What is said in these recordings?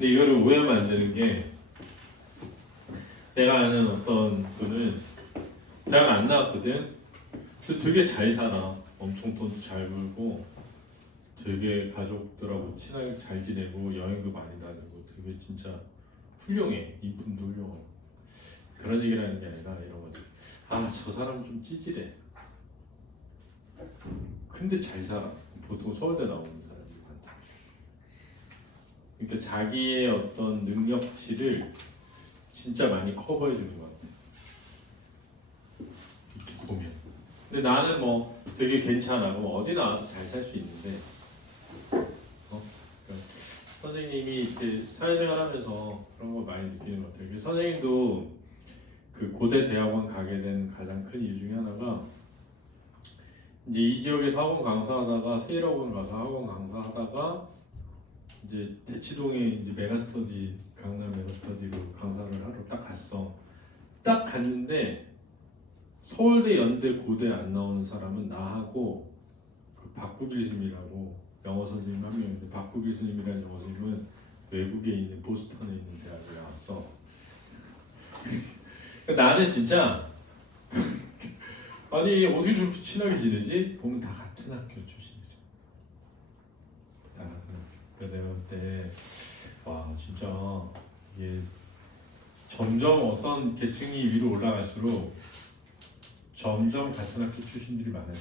근데 이거를 오해하면 안 되는 게 내가 아는 어떤 분은 대학 안 나왔거든. 근데 되게 잘 살아. 엄청 돈도 잘 벌고 되게 가족들하고 친하게 잘 지내고 여행도 많이 다니고 되게 진짜 훌륭해. 인품도 훌륭하고. 그런 얘기를 하는 게 아니라 이런 거지. 아, 저 사람 좀 찌질해. 근데 잘 살아. 보통 서울대 나오는 사람이 많다. 그러니까 자기의 어떤 능력치를 진짜 많이 커버해 주는 것 같아. 이렇게 보면. 근데 나는 뭐 되게 괜찮아. 뭐 어디 나와도 잘 살 수 있는데, 그러니까 선생님이 이렇게 사회생활하면서 그런 걸 많이 느끼는 것 같아요. 선생님도 그 고대 대학원 가게 된 가장 큰 이유 중에 하나가 이제 이 지역에서 학원 강사하다가 세일학원 가서 학원 강사하다가 이제 대치동에 이제 메가스터디 강남 메가스터디로 강사를 하러 딱 갔어. 딱 갔는데 서울대, 연대, 고대 안 나오는 사람은 나하고 그 박구길 스님이라고 영어 선생님 한 명인데 박구길 스님이라는 영어 선생님은 외국에 있는 보스턴에 있는 대학에 나왔어. 나는 진짜 아니 어떻게 저렇게 친하게 지내지? 보면 다 같은 학교 출신들이야. 다 같은 학교. 그래서 내가 그때 와 진짜 이게 점점 어떤 계층이 위로 올라갈수록 점점 같은 학교 출신들이 많아요.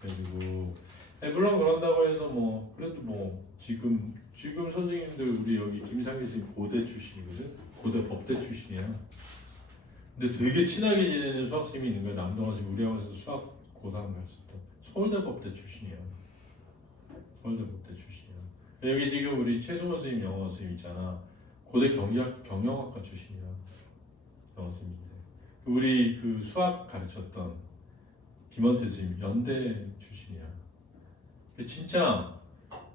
그래가지고 물론 그런다고 해서 뭐 그래도 뭐 지금 선생님들 우리 여기 김상기 선생님 고대 출신이거든. 고대 법대 출신이야. 근데 되게 친하게 지내는 수학생이 있는 거야. 남동아 선생님 우리 학원에서 수학 고3 갔을 때 서울대 법대 출신이야. 서울대 법대 출신이야. 여기 지금 우리 최승호 선생님 영어 선생님 있잖아. 고대 경영학과 출신이야. 영어 선생님인데 우리 그 수학 가르쳤던 김원태 선생님 연대 출신이야. 진짜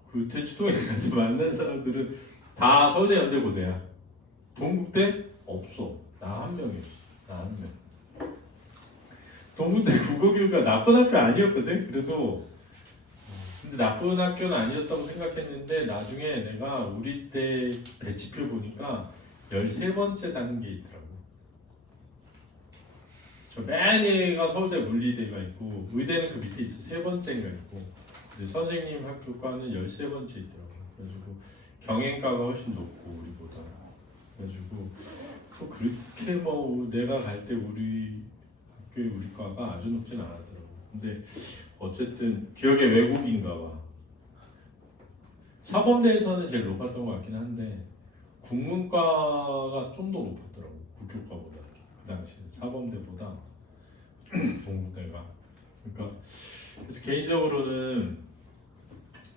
그 대치동에 가서 만난 사람들은 다 서울대, 연대, 고대야. 동국대 없어. 나 한 명이야. 나 한 명. 동국대 국어교육가 나쁜 학교 아니었거든. 그래도 근데 나쁜 학교는 아니었다고 생각했는데 나중에 내가 우리 때 배치표 보니까 13번째 단계에 있더라고. 저 맨 위가 서울대 물리대가 있고 의대는 그 밑에 있어. 3번째가 있고 선생님 학교과는 13번째 있더라고. 그래가지고 경영과가 훨씬 높고 우리보다. 그래가지고 또 그렇게 뭐 내가 갈 때 우리 학교에 우리 과가 아주 높진 않았더라고. 근데 어쨌든 기억에 외국인가 봐. 사범대에서는 제일 높았던 것 같긴 한데 국문과가 좀 더 높았더라고. 국교과보다. 그 당시에 사범대보다 동국대가. 그러니까 그래서 개인적으로는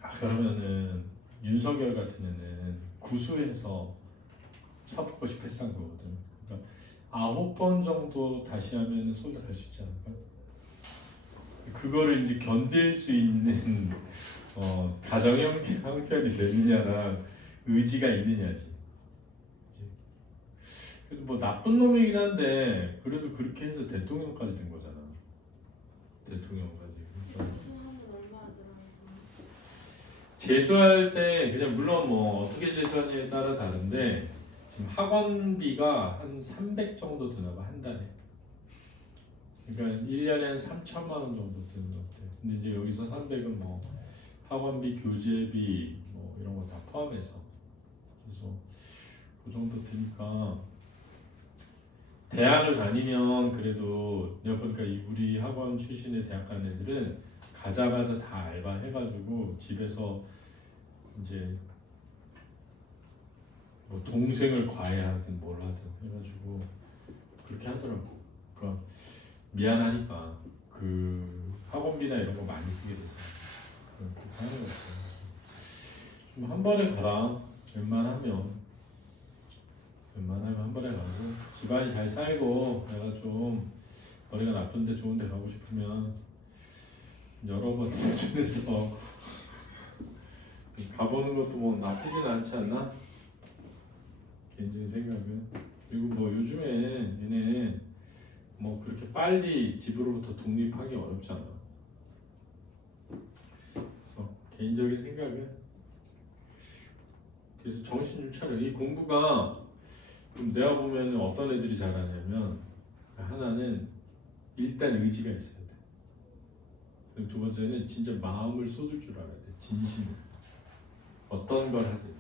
그러면은 윤석열 같은 애는 구수해서 사법고시 패스한 거거든. 그러니까 9번 정도 다시 하면은 서울대 갈 수 있지 않을까? 그거를 이제 견딜 수 있는 가정 형편이 되느냐랑 의지가 있느냐지. 그래도 뭐 나쁜 놈이긴 한데 그래도 그렇게 해서 대통령까지 된 거잖아. 대통령까지. 그러니까 재수할 때 그냥 물론 뭐 어떻게 재수하느냐에 따라 다른데 지금 학원비가 한 300 정도 드나 봐, 한 달에. 그러니까 1년에 한 3천만 원 정도 드는 것 같아. 근데 이제 여기서 300은 뭐 학원비, 교재비 뭐 이런 거 다 포함해서 그래서 그 정도 드니까 대학을 다니면 그래도 내가 보니까 우리 학원 출신의 대학 간 애들은 가자마자 다 알바 해가지고 집에서 이제 뭐 동생을 과외하든 뭘 하든 해가지고 그렇게 하더라고. 그러니까 미안하니까 그 학원비나 이런 거 많이 쓰게 돼서 그렇게 하는 것 같아요. 좀 한 번에 가라. 웬만하면 한 번에 가고 집안이 잘 살고 내가 좀 머리가 나쁜데 좋은데 가고 싶으면 여러 번 수준에서 가보는 것도 뭐 나쁘진 않지 않나? 개인적인 생각은. 그리고 뭐 요즘에 얘네 뭐 그렇게 빨리 집으로부터 독립하기 어렵잖아. 그래서 개인적인 생각은 그래서 정신 좀 차려. 이 공부가 내가 보면 어떤 애들이 잘하냐면 하나는 일단 의지가 있어야 돼. 그리고 두 번째는 진짜 마음을 쏟을 줄 알아야 돼. 진심으로. 어떤 걸 하든.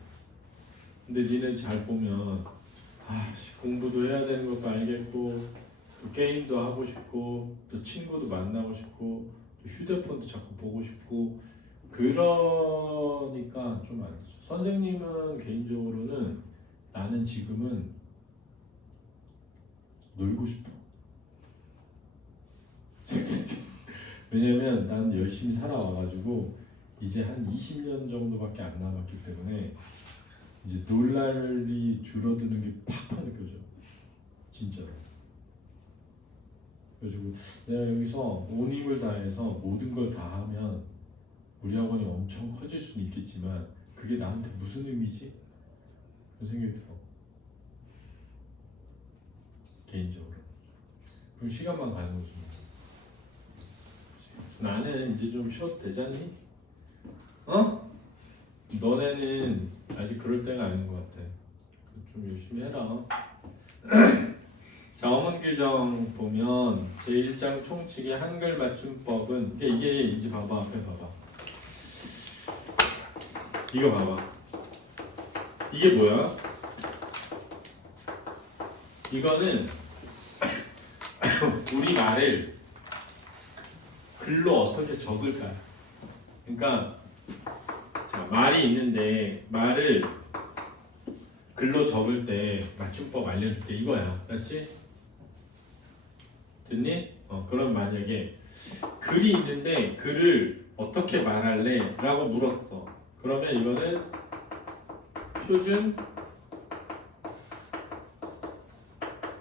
근데 니네 잘 보면 공부도 해야 되는 것도 알겠고 또 게임도 하고 싶고 또 친구도 만나고 싶고 또 휴대폰도 자꾸 보고 싶고 그러니까 좀 안 되죠. 선생님은 개인적으로는 나는 지금은 놀고 싶어. 왜냐면 난 열심히 살아와가지고 이제 한 20년 정도밖에 안 남았기 때문에 이제 놀 날이 줄어드는 게 팍팍 느껴져. 진짜로. 그래가지고 내가 여기서 온 힘을 다해서 모든 걸 다 하면 우리 학원이 엄청 커질 수는 있겠지만 그게 나한테 무슨 의미지? 그런 생각이 들어. 개인적으로. 그럼 시간만 가는 거지. 그래서 나는 이제 좀 쉬어도 되잖니? 어? 너네는 아직 그럴 때가 아닌 것 같아. 좀 열심히 해라. 자, 어문규정 보면 제1장 총칙의 한글 맞춤법은 이게 이제 봐봐. 앞에 봐봐. 이거 봐봐. 이게 뭐야? 이거는 우리 말을 글로 어떻게 적을까? 그러니까 자, 말이 있는데 말을 글로 적을 때 맞춤법 알려줄게. 이거야. 맞지? 됐니? 그럼 만약에 글이 있는데 글을 어떻게 말할래? 라고 물었어. 그러면 이거는 표준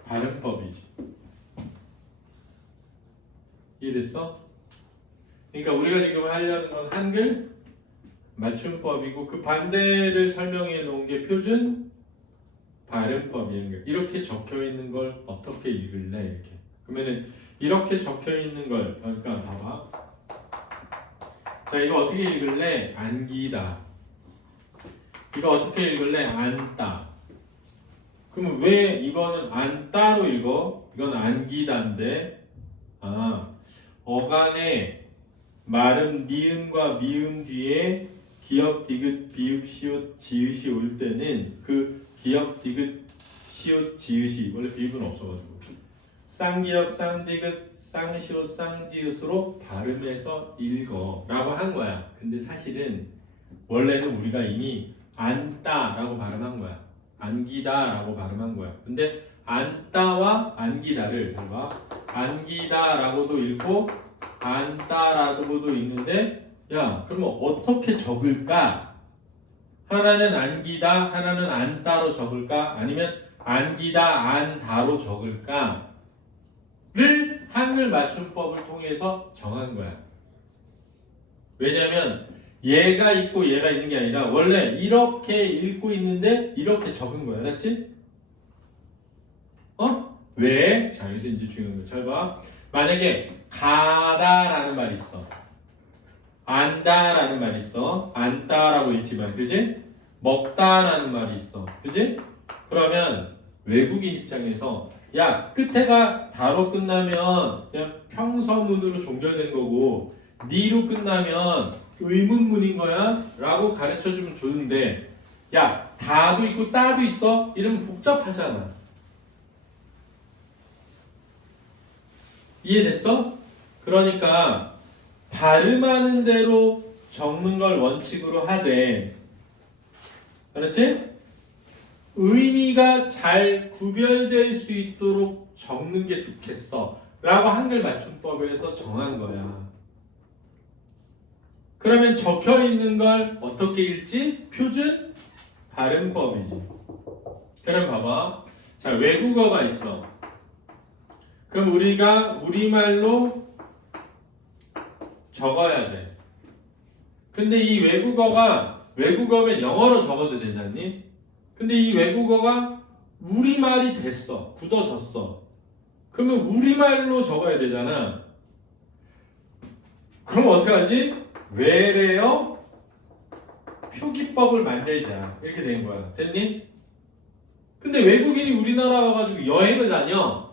발음법이지. 이해됐어? 그러니까 우리가 지금 하려는 건 한글 맞춤법이고 그 반대를 설명해 놓은 게 표준 발음법이는 거. 이렇게 적혀 있는 걸 어떻게 읽을래? 이렇게. 그러면은 이렇게 적혀 있는 걸 그러니까 봐봐. 자, 이거 어떻게 읽을래? 안기다. 이거 어떻게 읽을래? 안따. 그러면 왜 이거는 안따로 읽어? 이건 안기다인데 어간에 말음 니은과 미음 뒤에 기역, 디귿, 비읍, 시옷, 지읒이 올 때는 그 기역, 디귿, 시옷, 지읒이 원래 비읍은 없어가지고 쌍기역, 쌍디귿, 쌍시옷, 쌍지읒으로 발음해서 읽어 라고 한 거야. 근데 사실은 원래는 우리가 이미 안따라고 발음한 거야. 안기다라고 발음한 거야. 근데 안따와 안기다를 잘 봐. 안기다라고도 읽고 안따라고도 읽는데 야, 그러면 어떻게 적을까? 하나는 안기다, 하나는 안따로 적을까? 아니면 안기다, 안다로 적을까? 를 한글 맞춤법을 통해서 정한 거야. 왜냐면 얘가 있고 얘가 있는 게 아니라 원래 이렇게 읽고 있는데 이렇게 적은 거야. 알았지? 왜? 자, 여기서 이제 중요한 거 잘 봐. 만약에 가다라는 말이 있어. 안다라는 말이 있어. 안다라고 읽지만, 그지? 먹다라는 말이 있어. 그지? 그러면 외국인 입장에서 야, 끝에가 다로 끝나면 그냥 평서문으로 종결된 거고 니로 끝나면 의문문인 거야 라고 가르쳐주면 좋은데 야, 다도 있고 따도 있어? 이러면 복잡하잖아. 이해됐어? 그러니까 발음하는 대로 적는 걸 원칙으로 하되 그렇지? 의미가 잘 구별될 수 있도록 적는 게 좋겠어 라고 한글 맞춤법에서 정한 거야. 그러면 적혀 있는 걸 어떻게 읽지? 표준 발음법이지. 그럼 봐봐. 자, 외국어가 있어. 그럼 우리가 우리말로 적어야 돼. 근데 이 외국어면 영어로 적어도 되잖니? 근데 이 외국어가 우리말이 됐어. 굳어졌어. 그러면 우리말로 적어야 되잖아. 그럼 어떻게 하지? 외래어 표기법을 만들자. 이렇게 된 거야. 됐니? 근데 외국인이 우리나라 와가지고 여행을 다녀.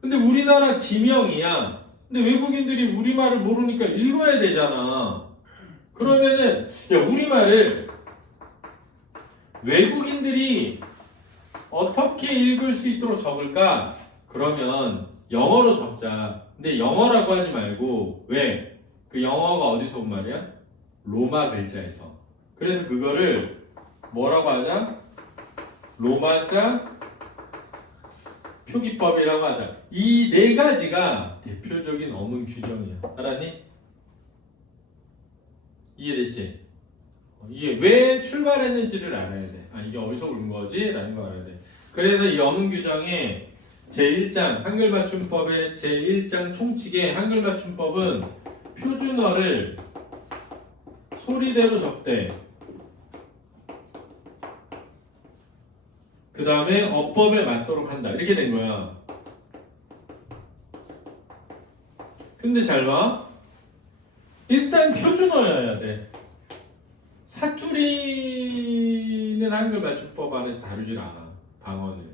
근데 우리나라 지명이야. 근데 외국인들이 우리말을 모르니까 읽어야 되잖아. 그러면은 야 우리말을 외국인들이 어떻게 읽을 수 있도록 적을까? 그러면 영어로 적자. 근데 영어라고 하지 말고 왜? 그 영어가 어디서 온 말이야? 로마 글자에서. 그래서 그거를 뭐라고 하자? 로마자 표기법이라고 하자. 이 네 가지가 대표적인 어문 규정이야. 알았니? 이해됐지? 이게 왜 출발했는지를 알아야 돼. 아 이게 어디서 온 거지? 라는 거 알아야 돼. 그래서 이 어문 규정에 제1장 한글맞춤법의 제1장 총칙의 한글맞춤법은 표준어를 소리대로 적대. 그 다음에 어법에 맞도록 한다. 이렇게 된 거야. 근데 잘 봐. 일단 표준어여야 돼. 사투리는 한글 맞춤법 안에서 다루질 않아. 방언을.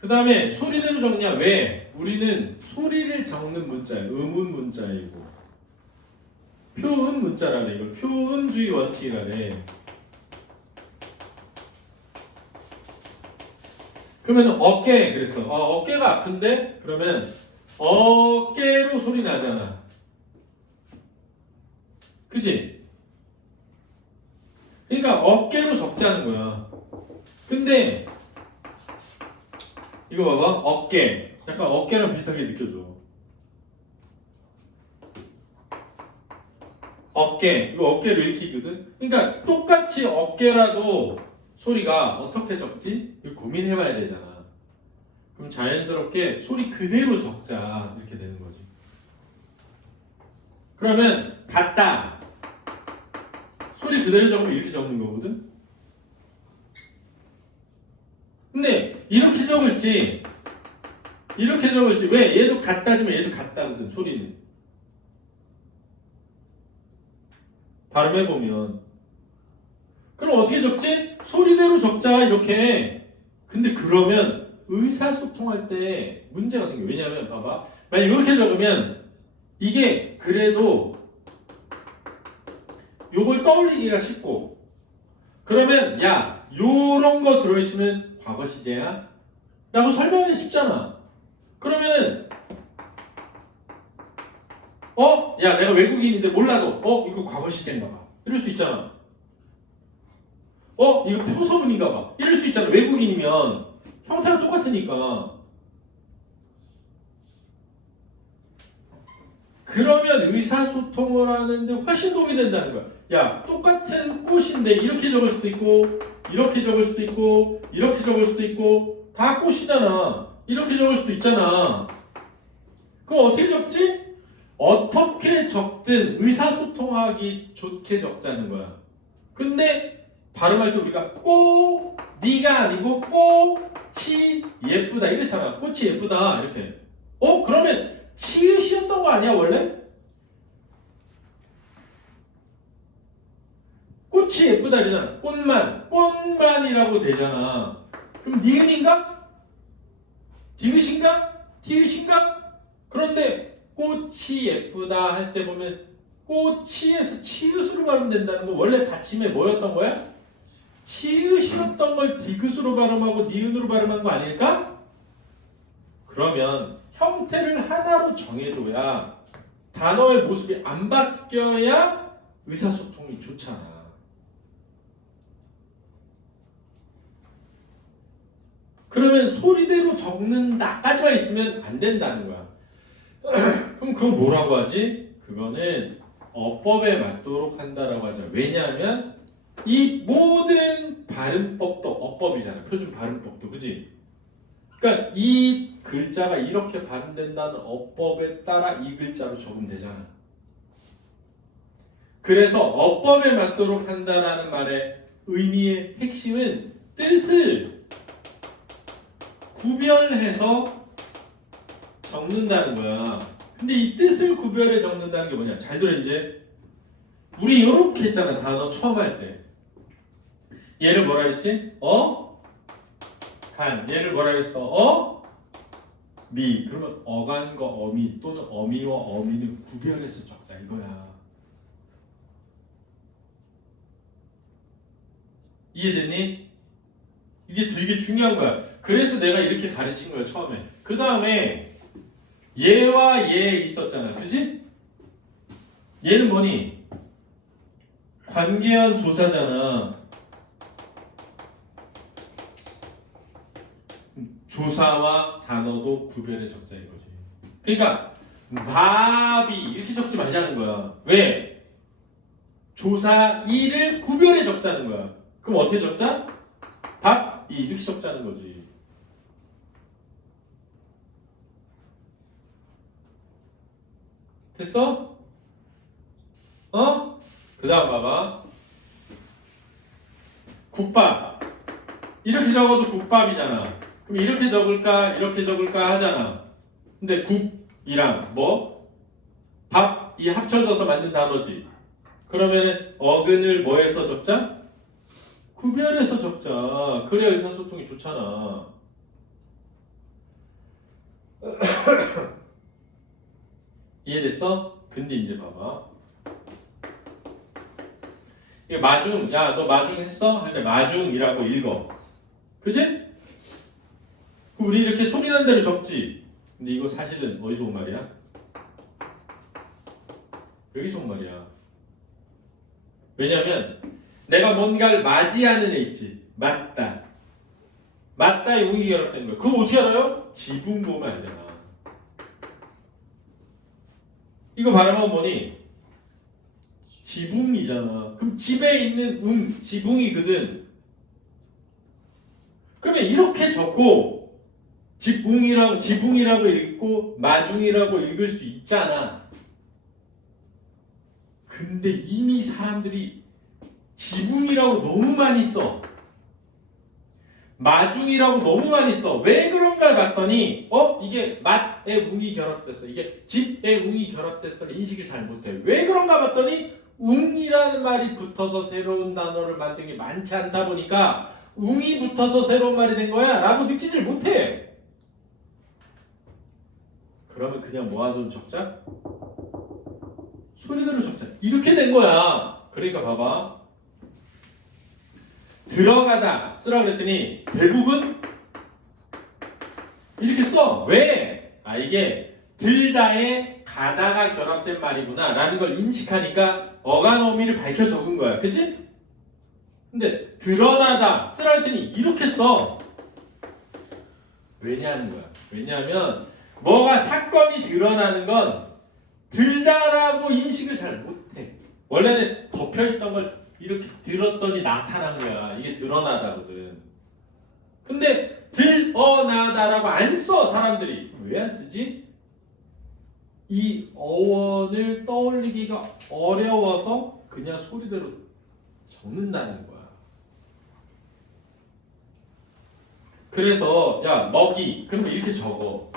그 다음에 소리대로 적냐? 왜? 우리는 소리를 적는 문자야. 음운 문자이고. 표은 문자라네. 이걸 표은주의 원칙이라네. 그러면 어깨 그랬어. 어깨가 아픈데? 그러면 어깨로 소리 나잖아. 그지? 그러니까 어깨로 적자는 거야. 근데 이거 봐봐. 어깨. 약간 어깨랑 비슷하게 느껴져. 어깨. 이거 어깨로 읽히거든? 그러니까 똑같이 어깨라도 소리가 어떻게 적지? 이거 고민해봐야 되잖아. 그럼 자연스럽게 소리 그대로 적자. 이렇게 되는 거지. 그러면 같다. 소리 그대로 적으면 이렇게 적는 거거든? 근데 이렇게 적을지 이렇게 적을지 왜? 얘도 같다지만 얘도 같다거든 소리는. 발음해보면 그럼 어떻게 적지? 소리대로 적자 이렇게. 근데 그러면 의사소통할 때 문제가 생겨. 왜냐면 봐봐. 만약 이렇게 적으면 이게 그래도 요걸 떠올리기가 쉽고 그러면 야 요런 거 들어있으면 과거 시제야? 라고 설명하기 쉽잖아. 그러면은 야 내가 외국인인데 몰라도 이거 과거 시제인가 봐. 이럴 수 있잖아. 이거 표서문인가 봐. 이럴 수 있잖아. 외국인이면 형태가 똑같으니까. 그러면 의사소통을 하는데 훨씬 도움이 된다는 거야. 야, 똑같은 꽃인데 이렇게 적을 수도 있고 이렇게 적을 수도 있고 이렇게 적을 수도 있고 다 꽃이잖아. 이렇게 적을 수도 있잖아. 그럼 어떻게 적지? 어떻게 적든 의사소통하기 좋게 적자는 거야. 근데 발음할 때 우리가 네가 아니고 꽃이 예쁘다 이렇잖아. 꽃이 예쁘다 이렇게. 그러면 치읓이었던 거 아니야 원래? 꽃이 예쁘다 이러잖아. 꽃만이라고 되잖아. 그럼 니은인가? 디귿인가? 티읕인가? 그런데 꽃이 예쁘다 할 때 보면 꽃이에서 치읓으로 발음된다는 거 원래 받침에 뭐였던 거야? 치읓이었던 걸 디귿으로 발음하고 니은으로 발음한 거 아닐까? 그러면 형태를 하나로 정해줘야 단어의 모습이 안 바뀌어야 의사소통이 좋잖아. 그러면 소리대로 적는다까지만 있으면 안 된다는 거야. 그럼 그건 뭐라고 하지? 그거는 어법에 맞도록 한다라고 하죠. 왜냐하면 이 모든 발음법도 어법이잖아. 표준 발음법도. 그지? 그러니까 이 글자가 이렇게 발음된다는 어법에 따라 이 글자로 적용되잖아. 그래서 어법에 맞도록 한다라는 말의 의미의 핵심은 뜻을 구별해서 적는다는 거야. 근데 이 뜻을 구별해 적는다는 게 뭐냐? 잘 들어 이제. 우리 요렇게 했잖아. 단어 처음 할 때. 얘를 뭐라 그랬지? 간. 얘를 뭐라 그랬어? 미. 그러면 어간과 어미 또는 어미와 어미는 구별해서 적자 이거야. 이해됐니? 이게 되게 중요한 거야. 그래서 내가 이렇게 가르친 거야 처음에. 그 다음에 얘와 얘 있었잖아. 그지? 얘는 뭐니? 관계형 조사잖아. 조사와 단어도 구별해 적자 이거지. 그러니까 밥이 이렇게 적지 말자는 거야. 왜? 조사 이를 구별해 적자는 거야. 그럼 어떻게 적자? 밥이 이렇게 적자는 거지. 됐어? 그 다음 봐봐. 국밥. 이렇게 적어도 국밥이잖아. 그럼 이렇게 적을까 이렇게 적을까 하잖아. 근데 국이랑 뭐? 밥이 합쳐져서 만든 단어지. 그러면 어근을 뭐해서 적자? 구별해서 적자. 그래야 의사소통이 좋잖아. 이해됐어? 근데 이제 봐봐. 이게 마중, 야, 너 마중 했어? 할 때 마중이라고 읽어. 그지? 우리 이렇게 소리 난 대로 적지? 근데 이거 사실은 어디서 온 말이야? 여기서 온 말이야. 왜냐면 내가 뭔가를 맞이하는 애 있지. 맞다. 맞다에 웅이 결합된 거야. 그거 어떻게 알아요? 지붕 보면 알잖아. 이거 바라보면 뭐니? 지붕이잖아. 그럼 집에 있는 지붕이거든. 그러면 이렇게 적고 지붕이라고 읽고 마중이라고 읽을 수 있잖아. 근데 이미 사람들이 지붕이라고 너무 많이 써. 마중이라고 너무 많이 써. 왜 그런가 봤더니 이게 맛에 웅이 결합됐어. 이게 집에 웅이 결합됐어. 인식을 잘 못해. 왜 그런가 봤더니 웅이라는 말이 붙어서 새로운 단어를 만든 게 많지 않다 보니까 웅이 붙어서 새로운 말이 된 거야 라고 느끼질 못해. 그러면 그냥 모아둔 적자? 소리대로 적자. 이렇게 된 거야. 그러니까 봐봐. 들어가다 쓰라고 그랬더니 대부분 이렇게 써. 왜? 이게 들다에 가다가 결합된 말이구나 라는 걸 인식하니까 어간 어미를 밝혀 적은 거야. 그치? 근데 드러나다 쓰라고 했더니 이렇게 써. 왜냐는 거야. 왜냐하면 뭐가 사건이 드러나는 건 들다라고 인식을 잘 못해. 원래는 덮여있던 걸 이렇게 들었더니 나타난 거야. 이게 드러나다거든. 근데 드러나다라고 안 써 사람들이. 왜 안 쓰지? 이 어원을 떠올리기가 어려워서 그냥 소리대로 적는다는 거야. 그래서 야 먹이 그러면 이렇게 적어.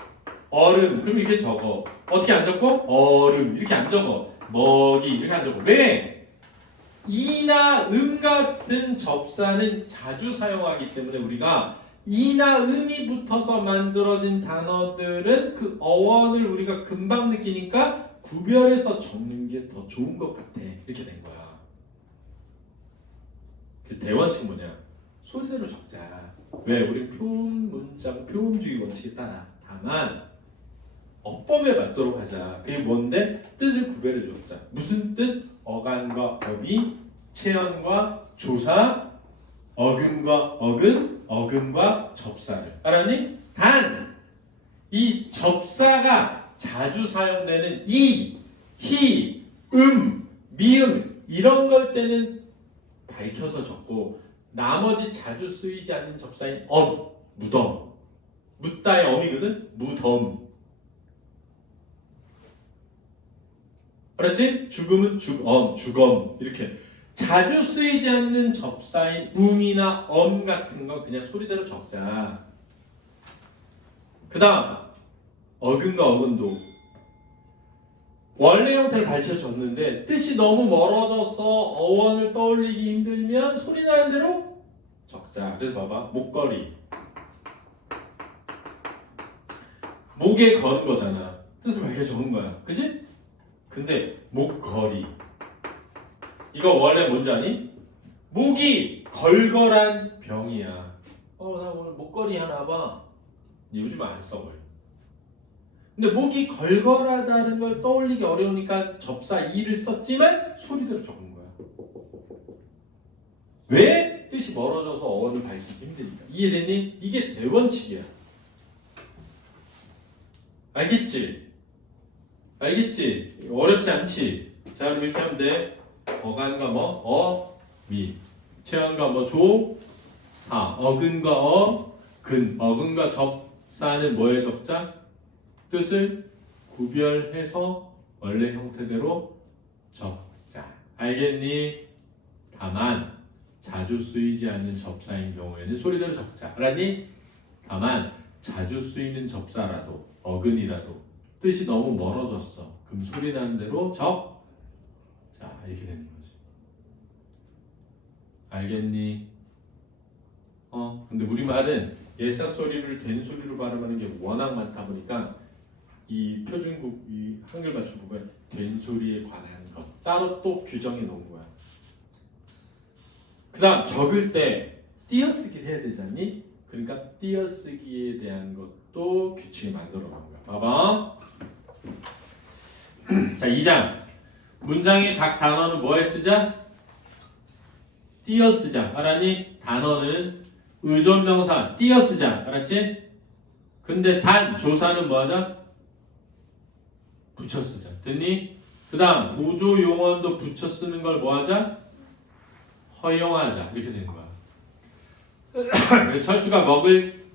얼음 그러면 이렇게 적어. 어떻게 안 적고? 얼음 이렇게 안 적어. 먹이 이렇게 안 적어. 왜? 이나 같은 접사는 자주 사용하기 때문에 우리가 이나 이 붙어서 만들어진 단어들은 그 어원을 우리가 금방 느끼니까 구별해서 적는 게 더 좋은 것 같아. 이렇게 된 거야. 그 대원칙 뭐냐? 소리대로 적자. 왜? 우리 표음 문장 표음주의 원칙에 따라. 다만 어법에 맞도록 하자. 그게 뭔데? 뜻을 구별해 줬자. 무슨 뜻? 어간과 어미, 체언과 조사, 어근과 어근, 어근과 접사를. 알았니? 단! 이 접사가 자주 사용되는 이, 히, 미음 이런 걸 때는 밝혀서 적고 나머지 자주 쓰이지 않는 접사인 무덤. 묻다의 엄이거든? 무덤. 그렇지? 죽음은 죽엄 이렇게 자주 쓰이지 않는 접사인 웅이나 같은 거 그냥 소리대로 적자. 그 다음 어근과 어근도 원래 형태를 밝혀줬는데 뜻이 너무 멀어져서 어원을 떠올리기 힘들면 소리 나는 대로 적자. 그래서 봐봐. 목걸이. 목에 거는 거잖아. 뜻을 밝혀주는 거야. 그치? 근데 목걸이. 이거 원래 뭔지 아니? 목이 걸걸한 병이야. 나 오늘 목걸이 하나 봐. 요즘 안 써버려. 근데 목이 걸걸하다는 걸 떠올리기 어려우니까 접사 이를 썼지만 소리대로 적은 거야. 왜? 뜻이 멀어져서 어원을 밝히기 힘드니까. 이해됐니? 이게 대원칙이야. 알겠지? 알겠지? 어렵지 않지? 자, 그럼 이렇게 하면 돼. 어간과 뭐? 미. 체언과 뭐? 조. 사. 어근과 근. 어근과 접사는 뭐의 적자? 뜻을 구별해서 원래 형태대로 적자. 알겠니? 다만 자주 쓰이지 않는 접사인 경우에는 소리대로 적자. 알았니? 다만 자주 쓰이는 접사라도 어근이라도 뜻이 너무 멀어졌어. 그럼 소리 나는 대로 적자. 이렇게 되는 거지. 알겠니? 근데 우리말은 예사 소리를 된 소리로 발음하는 게 워낙 많다 보니까 이 표준국 이 한글 맞춤 보면 된 소리에 관한 것 따로 또 규정해 놓은 거야. 그 다음 적을 때 띄어쓰기를 해야 되잖니? 그러니까 띄어쓰기에 대한 것도 규칙에 만들어 놓은 거야. 봐봐. 자, 2장. 문장의 각 단어는 뭐에 쓰자? 띄어쓰자. 알았니? 단어는 의존명사 띄어쓰자. 알았지? 근데 단, 조사는 뭐하자? 붙여쓰자. 됐니? 그 다음 보조 용언도 붙여쓰는 걸 뭐하자? 허용하자. 이렇게 되는 거야. 철수가 먹을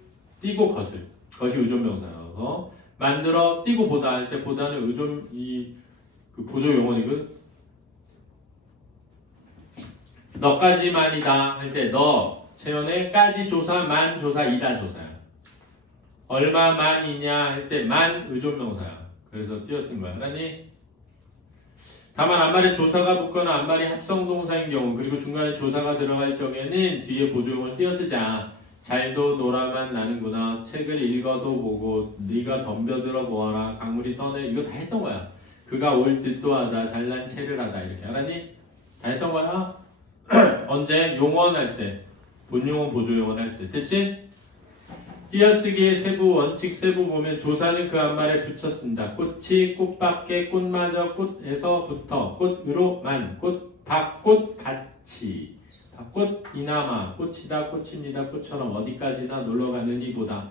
띄고 것을. 것이 의존명사라서 만들어 띄고 보다 할 때 보다는 의존 그 보조 용언이거든. 너까지만이다 할 때 너 채연의 까지 조사 만 조사 이다 조사야. 얼마만이냐 할 때 만 의존명사야. 그래서 띄어쓴 거야. 알았니? 다만 앞말에 조사가 붙거나 앞말이 합성동사인 경우 그리고 중간에 조사가 들어갈 적에는 뒤에 보조용을 띄어쓰자. 잘도 놀아만 나는구나. 책을 읽어도 보고 네가 덤벼들어 보아라. 강물이 떠내. 이거 다 했던 거야. 그가 올 듯도 하다. 잘난 체를 하다. 이렇게 알았니? 다 했던 거야. 언제? 용언할 때. 본용언 보조용언 할 때. 됐지? 띄어쓰기의 세부 원칙 세부 보면 조사는 그 앞말에 붙여 쓴다. 꽃이 꽃밖에 꽃마저 꽃에서부터 꽃으로만 꽃밭 꽃같이 꽃 이나마 꽃이다 꽃입니다 꽃처럼 어디까지나 놀러가는 이보다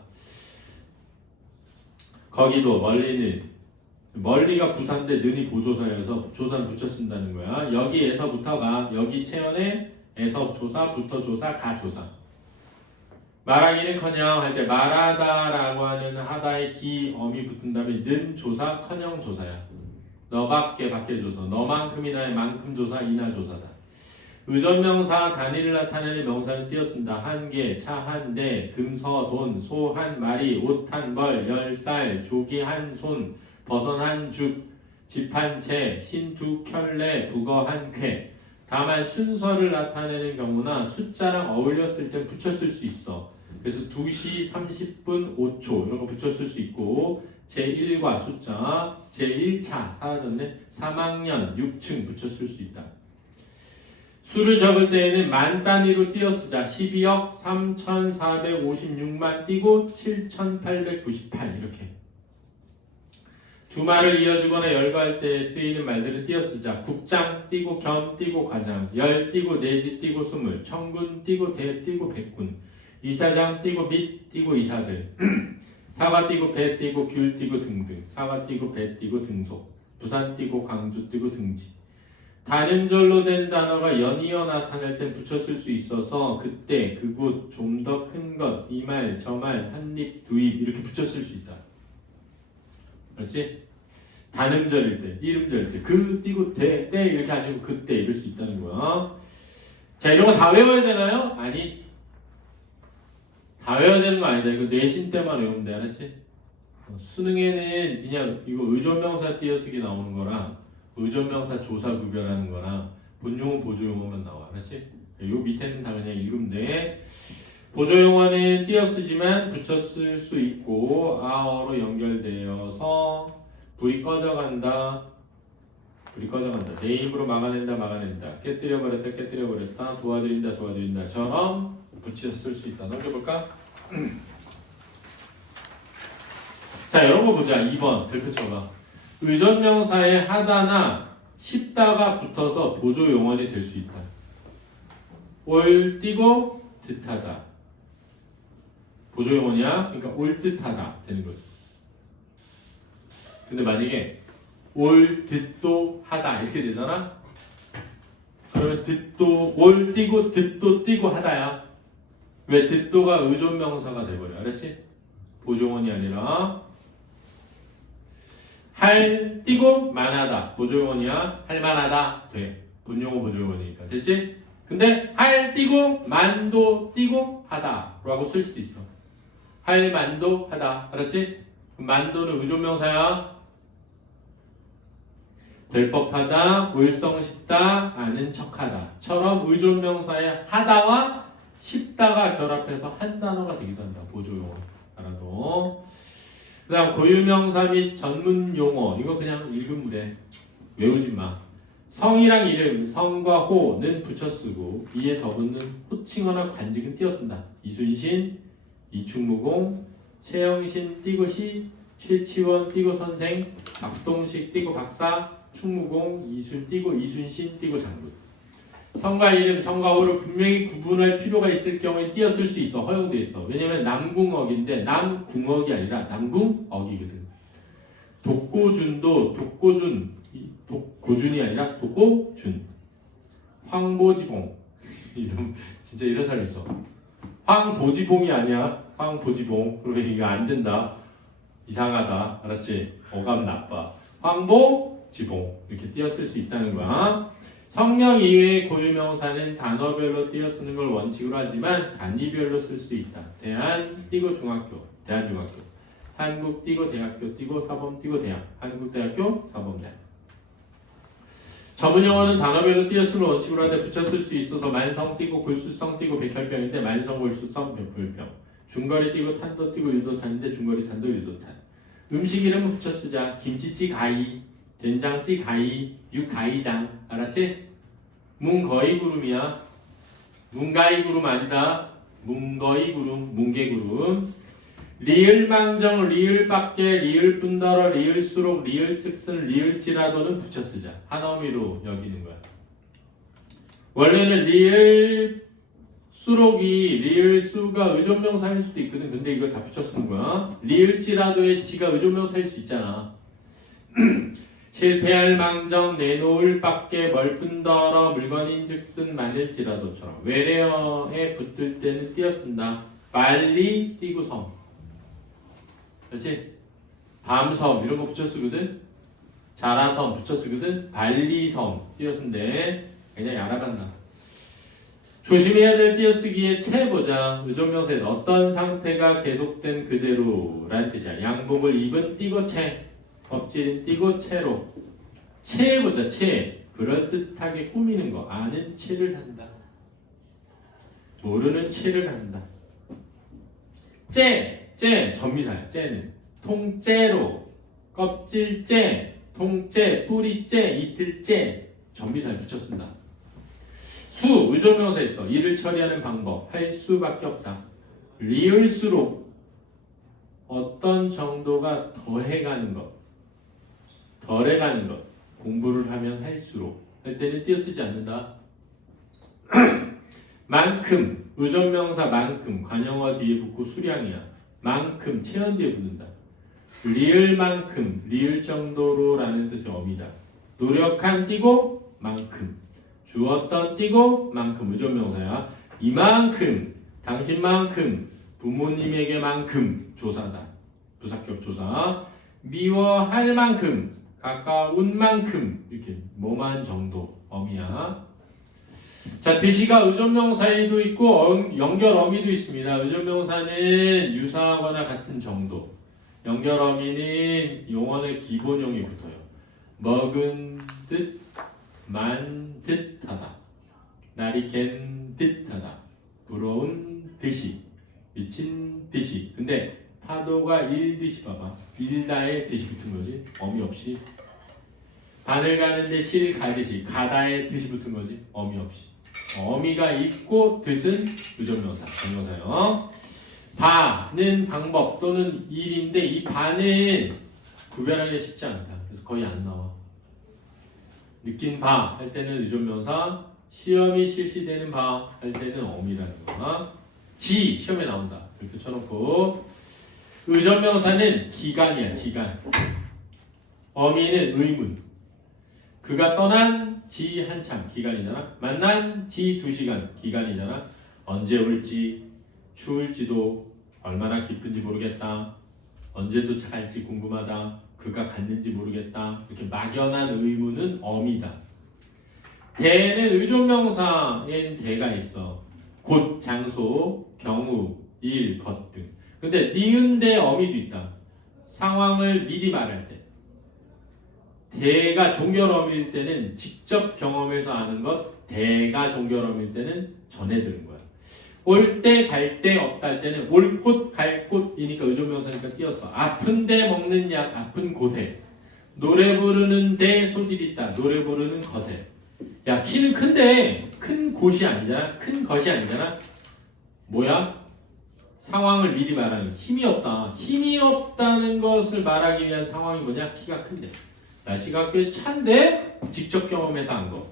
거기도 멀리는 멀리가 부사인데 는이 보조사여서 조사는 붙여 쓴다는 거야. 여기에서부터가 여기 채연의 에서 조사 부터 조사 가 조사. 말하기는커녕 할 때 말하다라고 하는 하다의 기 엄이 붙은 다음에 는 조사 커녕 조사야. 너밖에 밖에 조사 너만큼이나의 만큼 조사 이나 조사다. 의존명사 단위를 나타내는 명사는 띄어쓴다. 한 개, 차 한 대, 금서 돈, 소 한 마리, 옷 한 벌, 10살, 조기 한 손, 버선 한 죽, 집 한 채, 신 두 켤레, 북어 한 쾌. 다만 순서를 나타내는 경우나 숫자랑 어울렸을 땐 붙였을 수 있어. 그래서 2시 30분 5초 이런 거 붙였을 수 있고 제1과 숫자 제1차 사라졌네. 3학년 6층 붙였을 수 있다. 수를 적을 때에는 만 단위로 띄어쓰자. 12억 3,456만 띄고 7,898 이렇게. 두 말을 이어주거나 열거할 때 쓰이는 말들을 띄어쓰자. 국장 띄고 겸 띄고 과장, 열 띄고 내지 띄고 스물, 청군 띄고 대 띄고 백군, 이사장 띄고 및 띄고 이사들, 사과 띄고 배 띄고 귤 띄고 등등, 사과 띄고 배 띄고 등속, 부산 띄고 광주 띄고 등지. 단음절로 된 단어가 연이어 나타날 땐 붙였을 수 있어서 그때, 그곳, 좀 더 큰 것, 이 말, 저 말, 한 입, 두 입 이렇게 붙였을 수 있다. 그렇지? 단음절일 때, 이름절일 때, 그 띄고 때 이렇게 아니고 그때 이럴 수 있다는 거야. 자, 이런 거 다 외워야 되나요? 아니, 다 외워야 되는 거 아니다. 이거 내신 때만 외우면 돼, 알았지? 수능에는 그냥 이거 의존명사 띄어쓰기 나오는 거랑 의존명사 조사 구별하는 거랑 본용어 보조용어만 나와. 그렇지? 요 밑에는 다 그냥 읽으면 돼. 보조용어는 띄어쓰지만 붙였을 수 있고 아어로 연결되어서 불이 꺼져간다. 불이 꺼져간다. 내 힘으로 막아낸다. 깨뜨려버렸다. 도와드린다. 처럼 붙였을 수 있다. 넘겨볼까? 자, 이런 거 보자. 2번 벨트 쳐봐. 의존명사에 하다나 쉽다가 붙어서 보조용언이 될 수 있다. 올 띄고 듯하다. 보조용언이야. 그러니까 올 듯하다 되는 거지. 근데 만약에 올 듯도 하다 이렇게 되잖아. 그러면 듯도 올 띄고 듯도 띄고 하다야. 왜 듯도가 의존명사가 돼버려. 알았지? 보조용언이 아니라 할 띄고 만하다. 보조용언이야. 할 만하다 돼. 본용어 보조용언이니까. 됐지? 근데 할 띄고 만도 띄고 하다 라고 쓸 수도 있어. 할 만도 하다. 알았지? 만도는 의존명사야. 될 법하다, 울성 쉽다, 아는 척하다 처럼 의존명사의 하다와 쉽다가 결합해서 한 단어가 되기도 한다. 보조용어 알아도. 그 다음 고유명사 및 전문용어 이거 그냥 읽으면 돼. 외우지 마. 성이랑 이름, 성과 호는 붙여 쓰고 이에 더붙는 호칭어나 관직은 띄어 쓴다. 이순신, 이충무공, 최영신 띄고 시, 최치원 띄고 선생, 박동식 띄고 박사, 충무공, 이순 띄고 이순신 띄고 장군. 성과 이름, 성과 호를 분명히 구분할 필요가 있을 경우에 띄어 쓸 수 있어. 허용돼 있어. 왜냐면 남궁억인데 남궁억이 아니라 남궁억이거든. 독고준도 독고준이 아니라 독고준. 황보지봉 이름 진짜 이런 사람 있어. 황보지봉이 아니야. 황보지봉. 그러면 이거 안 된다. 이상하다. 알았지? 어감 나빠. 황보지봉 이렇게 띄어 쓸 수 있다는 거야. 성명 이외의 고유명사는 단어별로 띄어 쓰는 걸 원칙으로 하지만 단위별로 쓸 수 있다. 대한 띄고 중학교, 대한중학교. 한국 띄고 대학교 띄고 사범 띄고 대학. 한국대학교, 사범대학. 전문용어는 단어별로 띄어쓰는 원칙으로 하되 붙여 쓸 수 있어서 만성 띄고 골수성 띄고 백혈병인데 만성 골수성 불병. 중거리 띄고 탄도 띄고 유도탄인데 중거리 탄도 유도탄. 음식 이름은 붙여 쓰자. 김치찌 가이, 된장찌 가이, 육가이장. 알았지? 문거이 구름이야. 문가이 구름 아니다. 문거이 구름, 뭉게구름. 리을망정, 리을밖에, 리을뿐더러, 리을수록, 리을즉슨, 리을지라도는 붙여 쓰자. 한 어미로 여기는 거야. 원래는 리을수록이 리을수가 의존명사일 수도 있거든. 근데 이거 다 붙여 쓰는 거야. 리을지라도의 지가 의존명사일 수 있잖아. 실패할 망정 내놓을 밖에 멀뿐더러 물건인즉슨 많을지라도처럼 외래어에 붙을 때는 띄어 쓴다. 빨리 띄고 섬. 그렇지? 밤섬 이런 거 붙여 쓰거든. 자라섬 붙여 쓰거든. 발리섬 띄어 쓴대. 그냥 알아간다. 조심해야 될 띄어쓰기에 채 보자. 의존명사에 어떤 상태가 계속된 그대로라는 뜻이야. 양복을 입은 띄고 채. 껍질은 띄고 채로. 채 보자. 채. 그럴듯하게 꾸미는 거. 아는 채를 한다. 모르는 채를 한다. 째. 전미사야. 째는 통째로. 껍질째. 통째. 뿌리째. 이틀째. 전미사에 붙여 쓴다. 수. 의존명사 있어. 일을 처리하는 방법. 할 수밖에 없다. 리을수록 어떤 정도가 더해가는 것. 덜해가는 것. 공부를 하면 할수록. 할 때는 띄어쓰지 않는다. 만큼. 의존명사 만큼. 관형어 뒤에 붙고 수량이야. 만큼. 체언 뒤에 붙는다. 리을만큼. 리을 정도로라는 뜻의 어미다. 노력한 띄고 만큼. 주었던 띄고 만큼. 의존명사야. 이만큼. 당신만큼. 부모님에게만큼. 조사다. 부사격 조사. 미워할 만큼. 가까운 만큼. 이렇게 뭐만 정도. 어미야. 자, 드시가 의존명사에도 있고 연결 어미도 있습니다. 의존명사는 유사하거나 같은 정도. 연결어미는 용언의 기본형이 붙어요. 먹은 듯, 만 듯하다. 날이 갠 듯하다. 부러운 듯이, 미친 듯이. 근데 파도가 일듯이 봐봐. 일다에 듯이 붙은 거지. 어미 없이. 바늘 가는데 실 가듯이. 가다에 듯이 붙은 거지. 어미 없이. 어미가 있고 듯은 의존명사. 정명사요. 바는 방법 또는 일인데 이 바는 구별하기가 쉽지 않다. 그래서 거의 안 나와. 느낀 바 할 때는 의존명사, 시험이 실시되는 바 할 때는 어미라는 거야. 지 시험에 나온다. 이렇게 쳐놓고 의존명사는 기간이야. 기간. 어미는 의문. 그가 떠난 지 한참 기간이잖아. 만난 지 2시간 기간이잖아. 언제 올지 추울지도 얼마나 깊은지 모르겠다. 언제 도착할지 궁금하다. 그가 갔는지 모르겠다. 이렇게 막연한 의문은 어미다. 대는 의존명사엔 대가 있어. 곳, 장소, 경우, 일, 것 등. 근데 니은대 어미도 있다. 상황을 미리 말할 때. 대가 종결어미일 때는 직접 경험해서 아는 것. 대가 종결어미일 때는 전해 들은 거야. 올 때, 갈 때, 없다 할 때는 올 곳, 갈 곳이니까 의존명사니까 띄었어. 아픈 데 먹는 약, 아픈 곳에. 노래 부르는 데 소질 있다. 노래 부르는 것에. 야, 키는 큰데 큰 곳이 아니잖아. 큰 것이 아니잖아. 뭐야? 상황을 미리 말하는 힘이 없다. 힘이 없다는 것을 말하기 위한 상황이 뭐냐? 키가 큰데. 날씨가 꽤 찬데 직접 경험해서 한 거.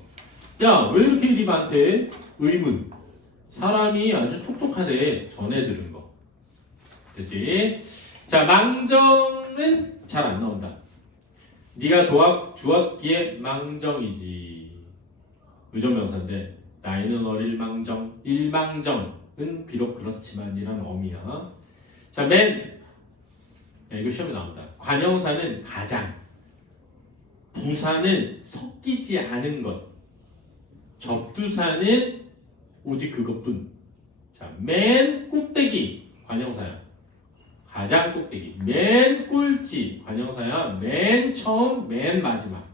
야, 왜 이렇게 일이 많대? 의문. 사람이 아주 똑똑하대. 전해 들은 거. 되지? 자, 망정은 잘 안 나온다. 네가 주었기에 망정이지. 의존명사인데 나이는 어릴 망정, 일망정은 비록 그렇지만이란 어미야. 자, 이거 시험에 나온다. 관형사는 가장, 부사는 섞이지 않은 것, 접두사는 오직 그것뿐. 자, 맨 꼭대기 관형사야. 가장 꼭대기. 맨 꼴찌 관형사야. 맨 처음, 맨 마지막.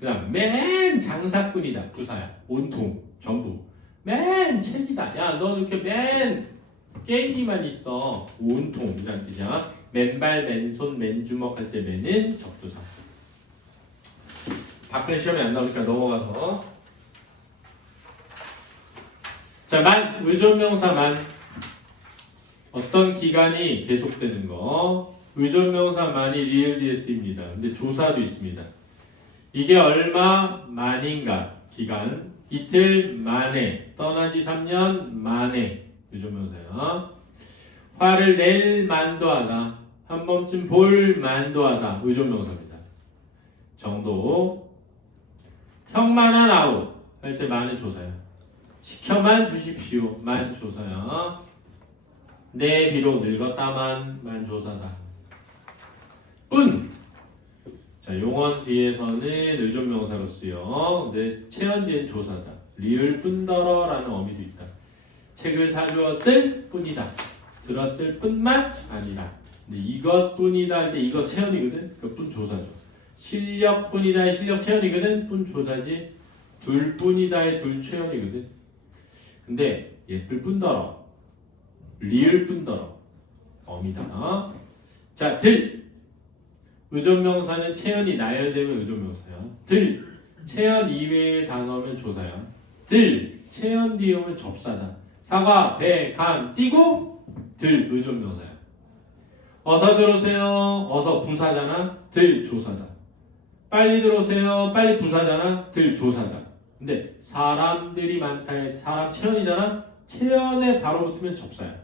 그 다음 맨 장사꾼이다. 부사야. 온통, 전부. 맨 책이다. 야, 너 이렇게 맨 게임기만 있어. 온통 이란 뜻이야. 맨발, 맨손, 맨주먹 할 때 맨은 접두사. 밖은 시험에 안 나오니까 넘어가서. 자, 만, 의존명사 만. 어떤 기간이 계속되는 거. 의존명사 만이 리을 뒤에 쓰입니다. 근데 조사도 있습니다. 이게 얼마 만인가 기간. 이틀 만에. 떠나지 3년 만에. 의존명사야. 화를 낼 만도 하다. 한 번쯤 볼 만도 하다. 의존명사입니다. 정도. 형만한 아우 할 때 만은 조사야. 시켜만 주십시오. 만 조사야. 내 비록 늙었다만 만 조사다. 뿐. 자, 용언 뒤에서는 의존명사로 쓰여. 근데 체언 뒤엔 조사다. 리을 뿐더러라는 어미도 있다. 책을 사주었을 뿐이다. 들었을 뿐만 아니라. 근데 이것뿐이다 할 때 이거 체언이거든. 그뿐 조사죠. 실력뿐이다의 실력 체언이거든. 뿐 조사지. 둘뿐이다의 둘 체언이거든. 근데 예쁠 뿐더러. 리을 뿐더러. 어미다. 자, 들. 의존명사는 체언이 나열되면 의존명사야. 들. 체언 이외의 단어면 조사야. 들. 체언 뒤에 오면 접사다. 사과, 배, 감, 띄고 들 의존명사야. 어서 들어오세요. 어서 부사잖아. 들 조사다. 빨리 들어오세요. 빨리 부사잖아. 들 조사다. 근데 사람들이 많다. 사람 체언이잖아. 체언에 바로 붙으면 접사야.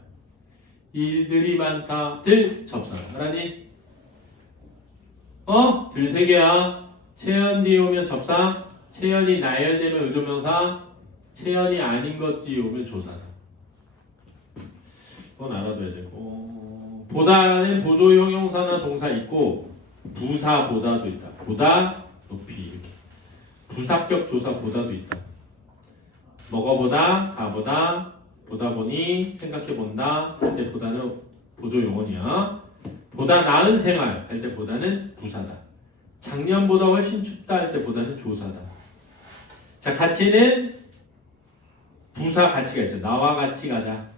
일들이 많다. 들 접사야. 알았니? 들 세 개야. 체언 뒤에 오면 접사. 체언이 나열되면 의존명사. 체언이 아닌 것 뒤에 오면 조사다. 그건 알아둬야 되고. 보다는 보조형 형사나 동사 있고 부사 보다도 있다. 보다 높이 이렇게. 부사격 조사 보다도 있다. 먹어보다, 가보다, 보다 보니, 생각해본다 할 때 보다는 보조 용언이야. 보다 나은 생활 할 때 보다는 부사다. 작년보다 훨씬 춥다 할 때 보다는 조사다. 자, 가치는 부사 가치가 있죠. 나와 같이 가자.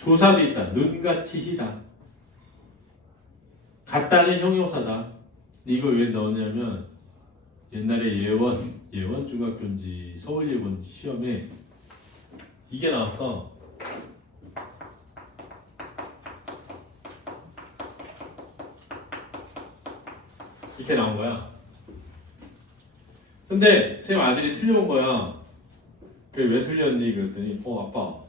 조사도 있다. 눈같이 희다. 같다는 형용사다. 이거 왜 넣었냐면 옛날에 예원 중학교인지 서울 예원지 시험에 이게 나왔어. 이렇게 나온 거야. 근데 쌤 아들이 틀려온 거야. 그게 왜 틀렸니? 그랬더니 아빠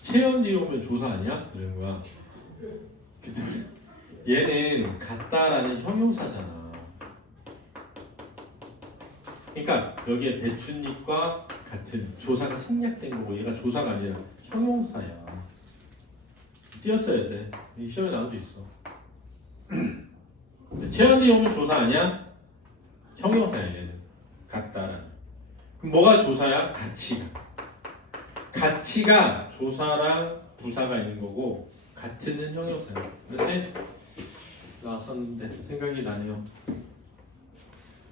체험 뒤에 오면 조사 아니야? 이러는 거야. 근데 얘는 같다라는 형용사잖아. 그러니까 여기에 배춧잎과 같은 조사가 생략된 거고 얘가 조사가 아니라 형용사야. 띄었어야 돼. 이 시험에 나온 적 있어. 체험이 오면 조사 아니야? 형용사야 얘는. 같다라는. 그럼 뭐가 조사야? 가치가. 가치가 조사랑 부사가 있는 거고 같은은 형용사야. 그렇지? 나왔었는데 생각이 나네요.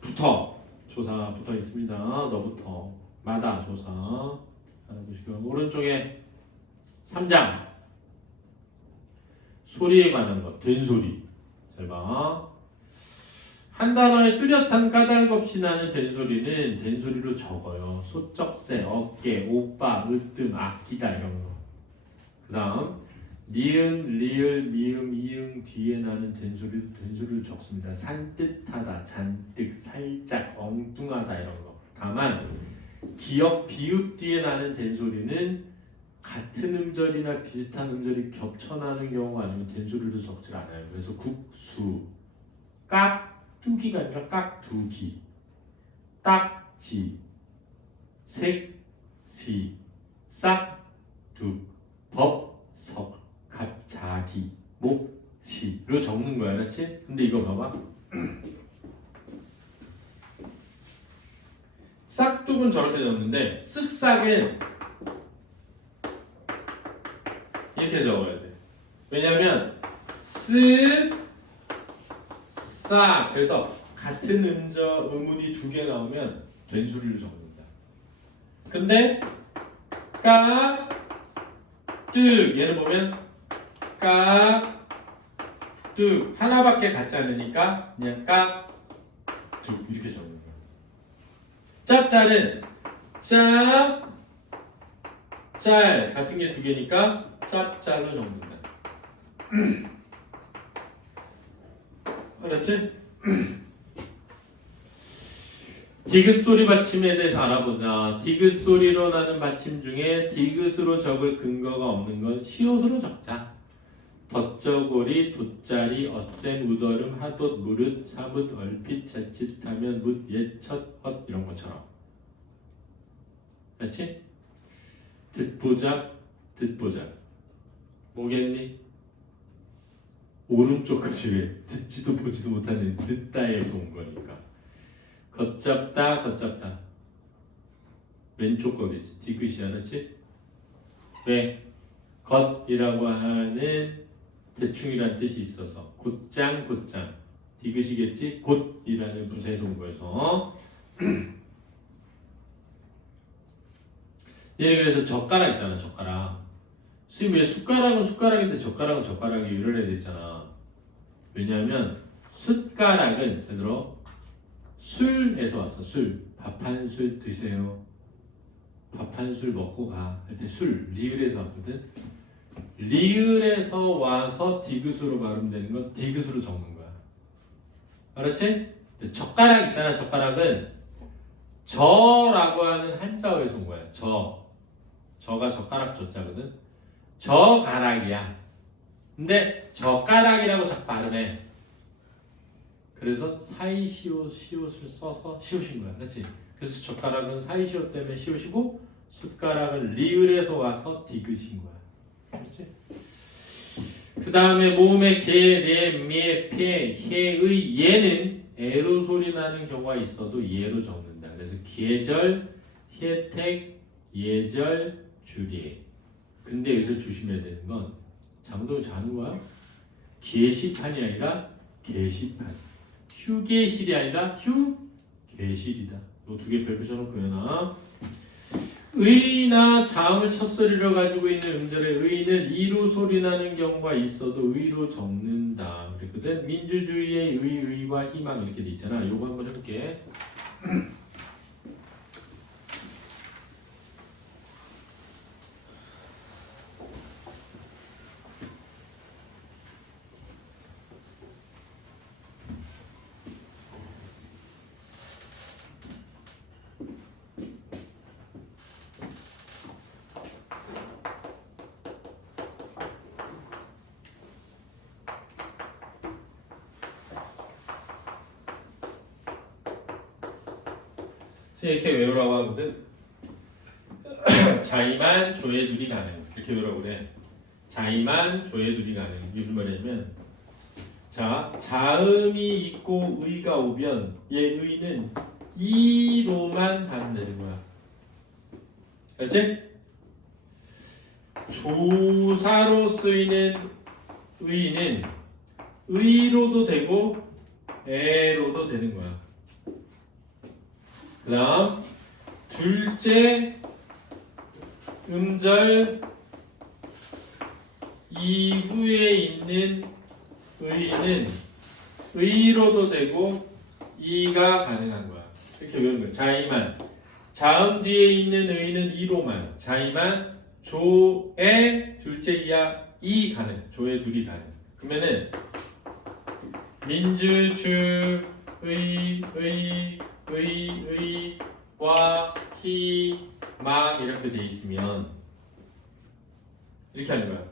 붙어. 조사 붙어 있습니다. 너부터. 마다 조사. 알아두시고 오른쪽에 3장. 소리에 관한 것. 된소리. 잘 봐. 한 단어에 뚜렷한 까닭 없이 나는 된소리는 된소리로 적어요. 소쩍새, 어깨, 오빠, 으뜸, 아끼다 이런 거. 그 다음 니은, 리을, 미음, 이응 뒤에 나는 된소리도 된소리로 적습니다. 산뜻하다, 잔뜩, 살짝, 엉뚱하다 이런 거. 다만 기역, 비읍 뒤에 나는 된소리는 같은 음절이나 비슷한 음절이 겹쳐나는 경우가 아니면 된소리로 적질 않아요. 그래서 국수, 깍두기가 아니라 깍두기, 딱지, 색시, 싹둑, 법석, 갑자기, 목시로 적는 거야, 그렇지? 근데 이거 봐봐. 싹둑은 저렇게 적는데 쓱싹은 이렇게 적어야 돼. 왜냐면 쓱, 싹. 그래서 같은 음문이 두 개 나오면 된소리로 적는다. 근데 까, 뜩 얘를 보면 까, 뜩 하나밖에 같지 않으니까 그냥 까, 뚝 이렇게 적는 거야. 짭짤은 짭, 짤 같은 게 두 개니까 짭짤로 적는다. 그렇지? 디귿 소리 받침에 대해서 알아보자. 디귿 소리로 나는 받침 중에 디귿으로 적을 근거가 없는 건 시옷으로 적자. 덧저고리, 돗자리, 엇셈, 우더름, 하돛, 무릇, 사뭇, 얼핏, 자칫하면, 묻, 옛, 첫, 헛 이런 것처럼. 그렇지? 듣보자, 듣보자. 뭐겠니? 오른쪽 것이 왜 듣지도 보지도 못하는 듣다에서 온 거니까. 걷잡다, 걷잡다. 왼쪽 거겠지. 디귿이 알았지? 왜? 걷이라고 하는 대충이란 뜻이 있어서 곧장, 곧장. 디귿이겠지? 곧이라는 부사에서 온 거여서. 얘는 그래서 젓가락 있잖아, 젓가락. 선생님 왜 숟가락은 숟가락인데 젓가락은 젓가락이 이런 애들 있잖아. 왜냐하면 숟가락은 제대로 술에서 왔어. 술. 밥 한 술 드세요. 밥 한 술 먹고 가. 할 때 술. 리을에서 왔거든. 리을에서 와서 디귿으로 발음되는 건 디귿으로 적는 거야. 알았지? 젓가락 있잖아. 젓가락은 저라고 하는 한자어에서 온 거야. 저가 젓가락 저자거든. 저가락이야. 근데 젓가락이라고 자꾸 발음해. 그래서 사이시옷, 시옷을 써서 시옷인 거야. 그렇지? 그래서 젓가락은 사이시옷 때문에 시옷이고 숟가락은 리을에서 와서 디귿인 거야. 그렇지? 그 다음에 모음의 개, 레, 미, 폐, 해의 예는 에로 소리 나는 경우가 있어도 예로 적는다. 그래서 계절, 혜택, 예절, 주례. 근데 여기서 조심해야 되는 건 장동이 자는 거야? 게시판이 아니라 게시판. 휴게실이 아니라 휴게실이다. 이 두 개 별표 쳐놓고요. 의나 자음을 첫 소리로 가지고 있는 음절의 의는 이로 소리 나는 경우가 있어도 의로 적는다. 그랬거든. 민주주의의 의와 희망 이렇게 돼 있잖아. 요거 한번 해볼게. 이렇게 외우라고 하거든. 자이만 조에 둘이 가능. 이렇게 외우라고 그래. 자이만 조에 둘이 가능. 이게 무슨 말이냐면, 자, 자음이 있고 의가 오면 얘 의는 이로만 반되는 거야. 알지? 조사로 쓰이는 의는 의로도 되고 에로도 되는 거야. 그 다음 둘째 음절 이후에 있는 의는 의로도 되고 이가 가능한 거야. 이렇게 외우는 거야. 자이만 자음 뒤에 있는 의는 이로만 자이만 조에 둘째 이야 이 가능. 조에 둘이 가능. 그러면은 민주주의 의와 희망 이렇게 돼 있으면 이렇게 하는 거야.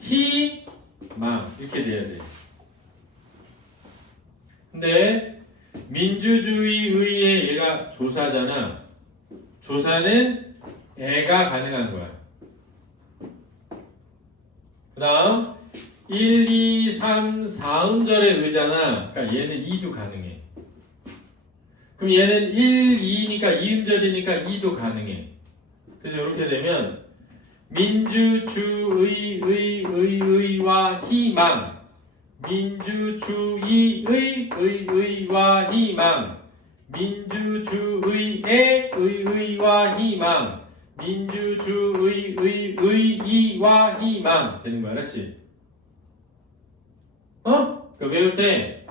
희망 이렇게 돼야 돼. 근데 민주주의의 얘가 조사잖아. 조사는 애가 가능한 거야. 그 다음 1, 2, 3, 4음절의 의잖아. 그러니까 얘는 2도 가능해. 그럼 얘는 1, 2니까 2음절이니까 2도 가능해. 그래서 이렇게 되면 민주주의의 희망 민주주의의 의와 희망 민주주의의 의와 희망 민주주의의 의와 희망 되는 거야. 알았지? 그러니까 외울 때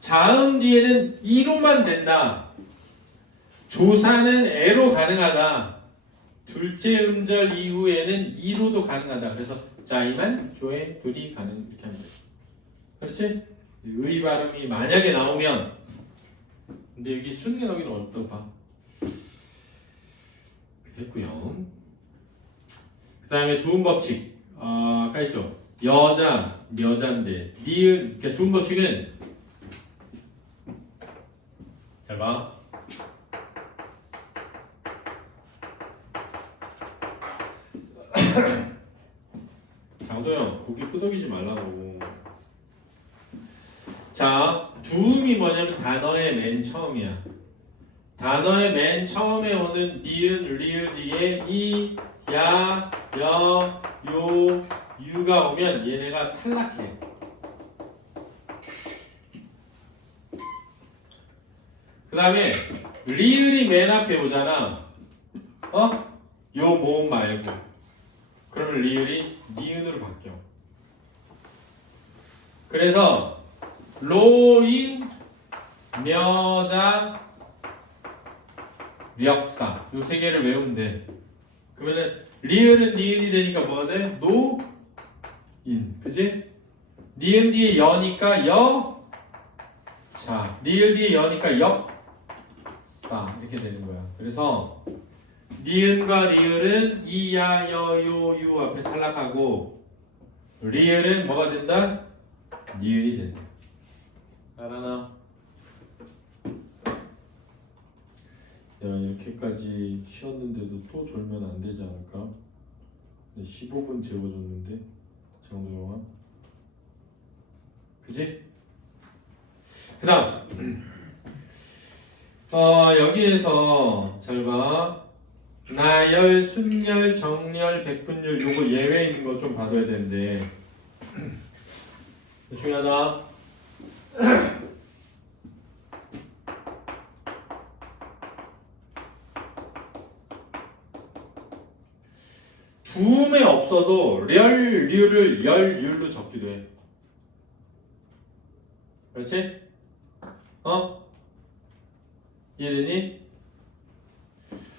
자음 뒤에는 이로만 된다. 조사는 애로 가능하다. 둘째 음절 이후에는 이로도 가능하다. 그래서 자이만 조에 둘이 가능 이렇게 하면 돼. 그렇지? 의 발음이 만약에 나오면 근데 여기 순게 나오기는 어떻다 봐. 됐고요. 그 다음에 두음 법칙. 아까 했죠. 여자인데 니은 그러니까 두음 법칙은 잘 봐. 장도영 고개 끄덕이지 말라고. 자, 두음이 뭐냐면 단어의 맨 처음이야. 단어의 맨 처음에 오는 니은, 리을 뒤에 이, 야, 여, 요, 유가 오면 얘네가 탈락해. 그 다음에 리을이 맨 앞에 오잖아. 요 모음 말고. 그러면 리을이 니은으로 바뀌어. 그래서 로인, 묘자, 멱사 요 세 개를 외우면 돼. 그러면은 리을은 니은이 되니까 뭐가 돼? 노인. 그지? 니은 뒤에 여니까 여. 자, 리을 뒤에 여니까 역사 이렇게 되는 거야. 그래서 니은과 리을은 이, 야, 여, 요, 유 앞에 탈락하고 리을은 뭐가 된다? 니은이 된다. 알아나? 야, 이렇게까지 쉬었는데도 또 졸면 안 되지 않을까? 15분 재워줬는데 장도영아, 그지? 그 다음 여기에서 잘 봐. 나열, 순열, 정열, 백분율 요거 예외 있는 거 좀 봐둬야 되는데 중요하다. 두음에 없어도 렬류를 열율로 적기도 해. 그렇지? 이해되니?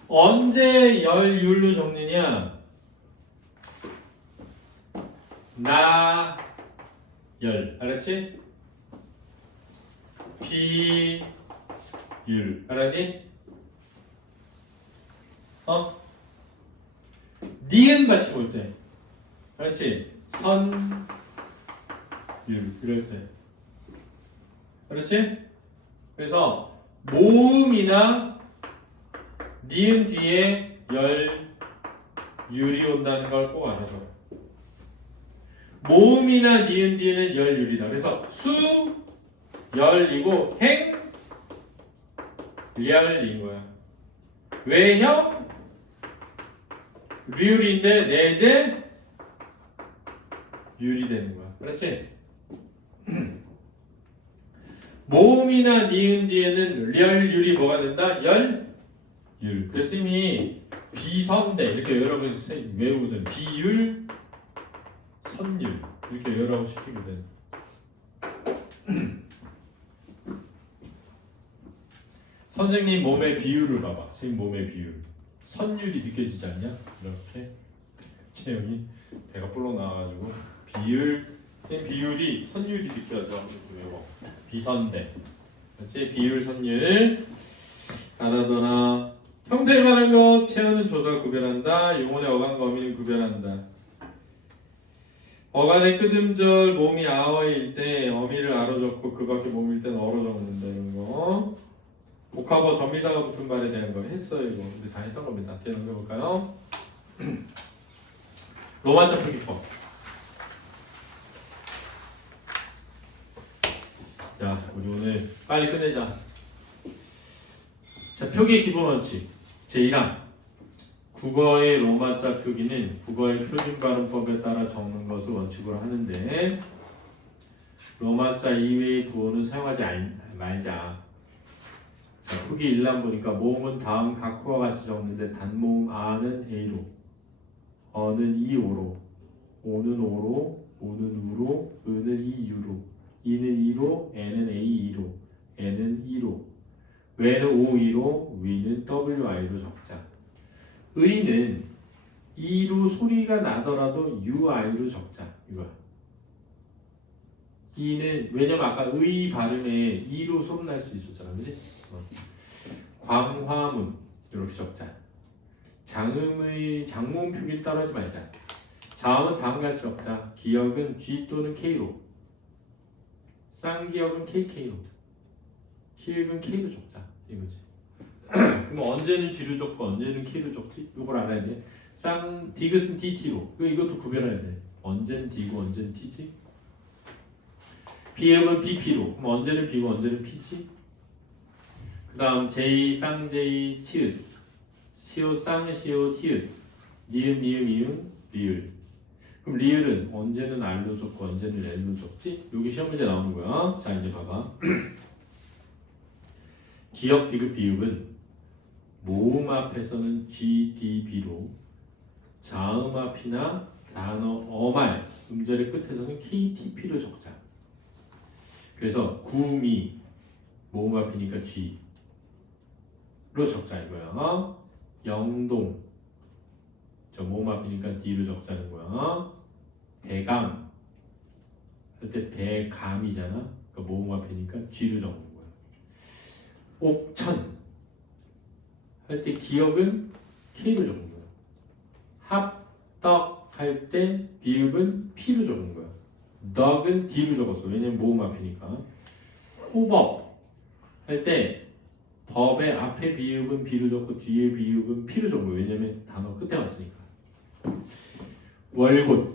언제 열율로 적느냐? 나 열, 알았지? 비율, 알았니? 니은 받침 올 때, 알았지? 선, 율, 이럴 때, 그렇지? 그래서 모음이나 니은 뒤에 열, 율이 온다는 걸 꼭 알아줘. 모음이나 니은 뒤에는 열, 율이다. 그래서 수, 열이고 행, 렬인 거야. 외형, 률인데 내재, 율이 되는 거야. 그렇지? 모음이나 니은 뒤에는 렬율이 뭐가 된다? 열, 율. 그래서 이미 비선대 이렇게 여러분 외우거든. 비율, 선율 이렇게 여러분 시키거든. 선생님 몸의 비율을 봐봐. 선생님 몸의 비율. 선율이 느껴지지 않냐? 이렇게 채영이 배가 볼록 나와가지고 비율. 선생님 비율이 선율이 느껴져. 외워. 비선대. 그렇지? 비율, 선율. 알아둬라. 형태에 관한 것 채우는 조사 구별한다. 용언의 어간과 어미는 구별한다. 어간의 끄듬절 몸이 아어일 때 어미를 아로 적고 그 밖에 몸일 때는 어로 적는다. 이런 거. 복합어 전미사가 붙은 말에 대한 거 했어요. 이거 근데 다 했던 겁니다. 뒤에 넘겨볼까요? 로마자 표기법. 자, 우리 오늘 빨리 끝내자. 자, 표기의 기본 원칙 제1항. 국어의 로마자 표기는 국어의 표준 발음법에 따라 적는 것을 원칙으로 하는데 로마자 이외의 구어는 사용하지 말자. 자, 표기 1란 보니까 모음은 다음 각호와 같이 적는데 단모음 아는 A로, 어는 이오로, 오는 오로, 오는 우로, 은은 이유로, 이는 이로, 에는 A2로, 에는 2로, 외는 O2로, 위는 WI로 적자. 의는 이로 소리가 나더라도 UI로 적자. 이거야. 이는 왜냐면 아까 의 발음에 이로 소리 날 수 있었잖아, 그지? 광화문 이렇게 적자. 장음의 장모음 표기를 따라하지 말자. 자음은 다음과 같이 적자. 기역은 G 또는 K로, 쌍기역은 KK로, 키읔은 K로 적자. 이거지. 그럼 언제는 G로 적고 언제는 K로 적지? 이걸 알아야 돼. 디귿은 DT로. 이것도 구별해야 돼. 언제는 D고 언제는 T지? 비역은 BP로. 그럼 언제는 B고 언제는 P지? 그 다음 J, 쌍, J, 치읓, 시오, 쌍, 시오, 티읕, 니은, 미음, 이응, 리을. 그럼 리을은 언제는 R로 적고 언제는 L로 적지? 여기 시험 문제 나오는 거야. 자, 이제 봐봐. 기역, 디귿, 비읍은 모음 앞에서는 G, D, B로, 자음 앞이나 단어, 어말, 음절의 끝에서는 K, T, P로 적자. 그래서 구음이 모음 앞이니까 G 로 적자 이거야. 영동 저 모음 앞이니까 D로 적자는 거야. 대감 할 때 대감이잖아. 그러니까 모음 앞이니까 G로 적는 거야. 옥천 할 때 기역은 K로 적는 거야. 합덕 할 때 비읍은 P로 적는 거야. 덕은 D로 적었어. 왜냐면 모음 앞이니까. 호법 할 때 법의 앞에 비읍은 B로 적고 뒤에 비읍은 P로 적고. 왜냐면 단어 끝에 왔으니까. 월곶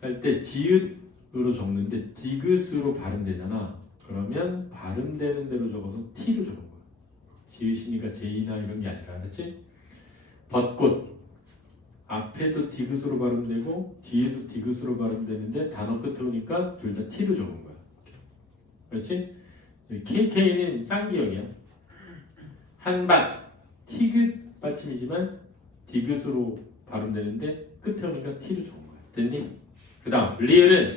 할 때 지읒으로 적는데 디귿으로 발음되잖아. 그러면 발음되는 대로 적어서 T로 적은 거야. 지읒이니까 J나 이런 게 아니라. 그렇지? 벚꽃. 앞에도 디귿으로 발음되고 뒤에도 디귿으로 발음되는데 단어 끝에 오니까 둘 다 T로 적은 거야. 그렇지? KK는 쌍기역이야. 한밭. 티귿 받침이지만 디귿으로 발음되는데 끝에 오니까 T로 적은 거야. 됐니? 그 다음 리을은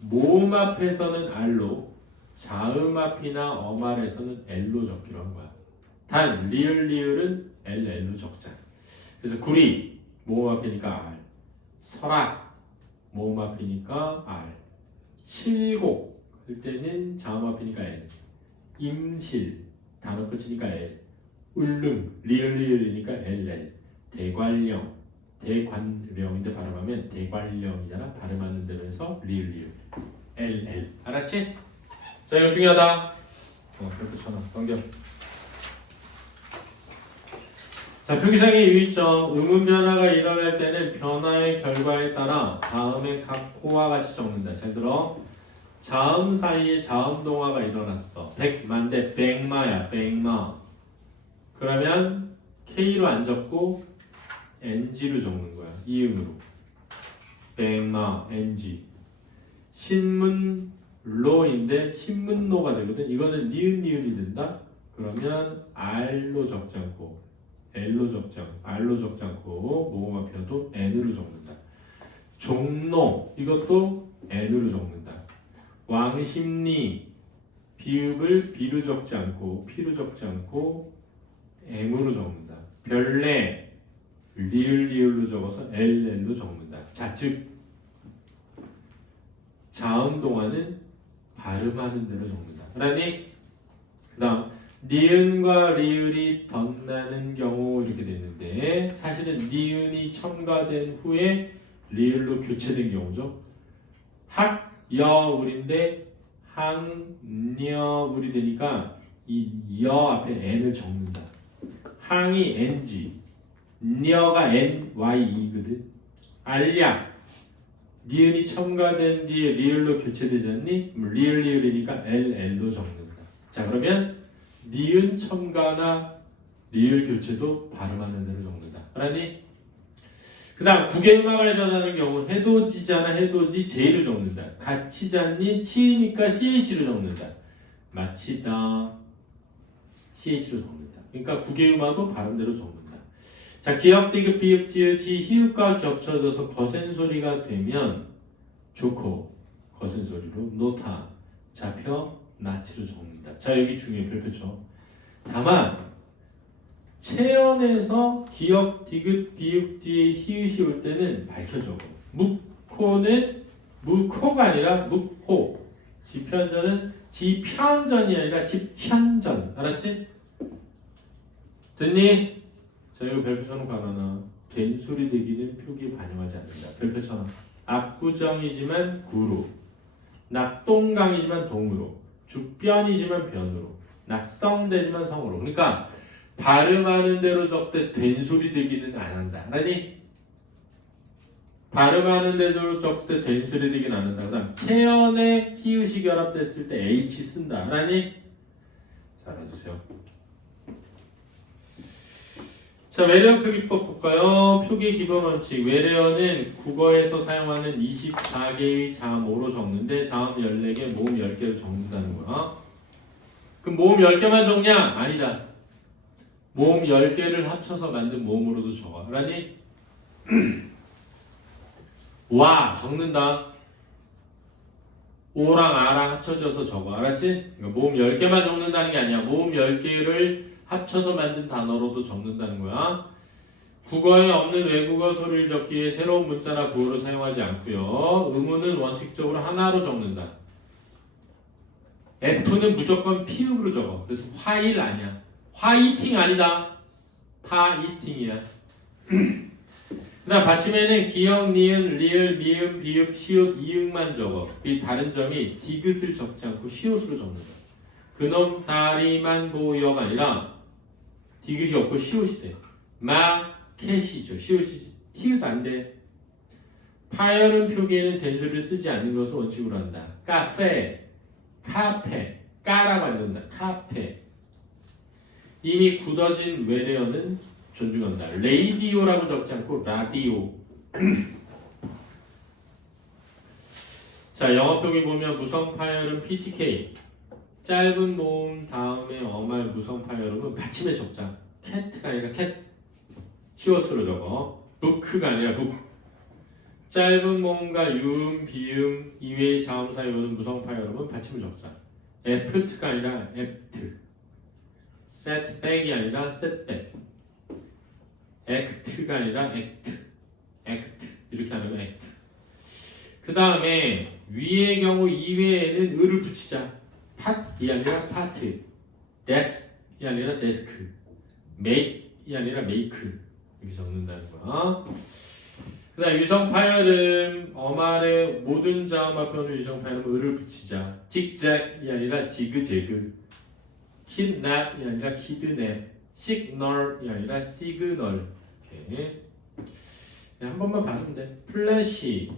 모음 앞에서는 R로 자음 앞이나 어말에서는 L로 적기로 한 거야. 단 리을은 LL로 적자. 그래서 구리 모음 앞이니까 R, 설악 모음 앞이니까 R, 칠곡 할 때는 자음 앞이니까 L, 임실 단어 끝이니까 L, 울릉 리을이니까 LL, 대관령 대관령인데 발음하면 대관령이잖아. 발음하는 대로 해서 리을 LL. 알았지? 자 이거 중요하다. 별표 쳐놔. 넘겨. 자, 표기상의 유의점. 의문 변화가 일어날 때는 변화의 결과에 따라 다음의 각 호와 같이 적는다. 잘 들어. 자음 사이에 자음 동화가 일어났어. 백만 대 백마야. 백마. 그러면 K로 안 적고 NG로 적는 거야. 이음으로. 백마 NG. 신문로인데 신문로가 되거든. 이거는 니은이 된다. 그러면 R로 적지 않고 R로 적지 않고 모음 앞에도 N으로 적는다. 종로 이것도 N으로 적는다. 왕십리 비읍을 B로 적지 않고 P로 적지 않고 M으로 적는다. 별내 리을로 적어서 LL로 적는다. 자, 즉 자음 동화는 발음하는 대로 적는다. 그러니 그 다음 니은과 리을이 덧나는 경우 이렇게 됐는데 사실은 니은이 첨가된 후에 리을로 교체된 경우죠. 학여울인데 항여울이 되니까 이 여 앞에 n을 적는다. 항이 ng, 녀가 nye거든. 알약 니은이 첨가된 뒤에 리을로 교체되지 않니? 리을이니까 LL로 적는다. 자 그러면 니은 첨가나 리을 교체도 발음하는 대로 적는다. 알았니? 그 다음 국외음화가 일어나는 경우 해도지잖아. 해도지 J로 적는다. 같이잖니? 치이니까 CH로 적는다. 마치다 CH로 적는다. 그러니까 국외음화도 발음대로 적는다. 자 기역, 디귿, 비읍, 지읒이 히읗과 겹쳐져서 거센 소리가 되면 좋고 거센 소리로 노타 잡혀 나치로 적는다. 자 여기 중요해. 별표죠. 다만 체연에서 기역, 디귿, 비읍 뒤에 히읗이 올 때는 밝혀 적어. 묵호는 묵호가 아니라 묵호. 지편전은 지편전이 아니라 지편전. 알았지? 됐니? 자 이거 별표 쳐놓고 하나. 된소리 되기는 표기 반영하지 않는다. 별표 쳐놔. 압구정이지만 구로. 낙동강이지만 동으로. 죽변이지만 변으로. 낙성되지만 성으로. 그러니까 발음하는 대로 적되 된소리 되기는 안 한다. 알았니? 발음하는 대로 적되 된소리 되기는 안 한다. 그 다음 체연에 히읗이 결합됐을 때 H 쓴다. 알았니? 잘 해주세요. 자, 외래어 표기법 볼까요? 표기 기본 원칙. 외래어는 국어에서 사용하는 24개의 자음어로 적는데 자음 14개, 모음 10개를 적는다는 거야. 그럼 모음 10개만 적냐? 아니다. 모음 10개를 합쳐서 만든 모음으로도 적어. 알았니? 와 적는다. 오랑 아랑 합쳐져서 적어. 알았지? 그러니까 모음 10개만 적는다는 게 아니야. 모음 10개를 합쳐서 만든 단어로도 적는다는 거야. 국어에 없는 외국어 소리를 적기에 새로운 문자나 구어를 사용하지 않고요. 의문은 원칙적으로 하나로 적는다. F는 무조건 피읍으로 적어. 그래서 화일 아니야. 화이팅 아니다. 파이팅이야. 그 다음 받침에는 기역, 니은, 리을, 미음, 비읍, 시옷, 이응만 적어. 이 다른 점이 디귿을 적지 않고 시옷으로 적는다. 그놈 다리만 보여가 아니라 디귿이 없고 시옷이 돼. 마켓이죠. 시옷이 티귿 안 돼. 파열음 표기에는 된소리를 쓰지 않는 것을 원칙으로 한다. 카페, 카페, 까라고 안 된다. 카페. 이미 굳어진 외래어는 존중한다. 레이디오라고 적지 않고 라디오. 자, 영어 표기 보면 무성 파열음 PTK. 짧은 모음 다음에 어말 무성 파열음은 받침에 적자. 캣가 아니라 캣. 시옷으로 적어. 북크가 아니라 북. 짧은 모음과 유음, 비음 이외의 자음사에 오는 무성 파열음은 받침을 적자. 에프트가 아니라 앱트. setback이 아니라 setback. act가 아니라 act. act. 이렇게 하는 거 act. 그 다음에 위의 경우 이외에는 을을 붙이자. 팟이 아니라 파트. desk이 아니라 desk. make이 아니라 make. 이렇게 적는다는 거야. 그 다음 유성 파열음 어말의 모든 자음 앞에 오는 유성 파열음은 을을 붙이자. zigzag이 아니라 지그재그. kidnap이 아니라 kidnap. signal이 아니라 signal. 이렇게 한 번만 봐주면 돼. 플래시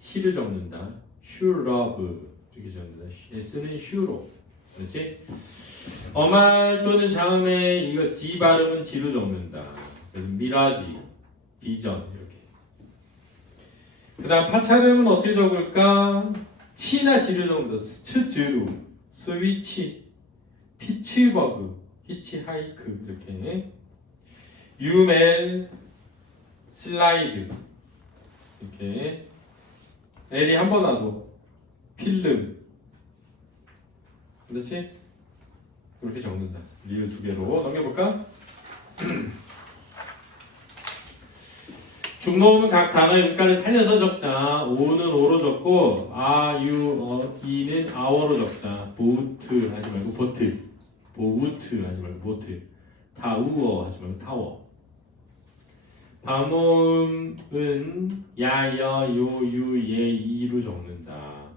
시를 적는다. 슈러브 이렇게 적는다. S는 슈로. 그렇지? 어말 또는 자음에 이거 G 발음은 G로 적는다. 그래서 미라지, 비전 이렇게. 그 다음 파차름은 어떻게 적을까? 치나 G로 적는다. 스츠즈루, 스위치, 피츠버그, 히치하이크 이렇게. 유멜, 슬라이드 이렇게. L이 한 번 하고 필름. 그렇지? 이렇게 적는다. 리을 두 개로 넘겨볼까? 중모음은 각 단어의 음가를 살려서 적자. 오는 오로 적고 아, 유, 이는 아워로 적자. 보트 하지 말고 보트. 보우트 하지 말고 보트. 타우어 하지 말고 타워. 반모음은 야, 여, 요, 유, 예, 이로 적는다.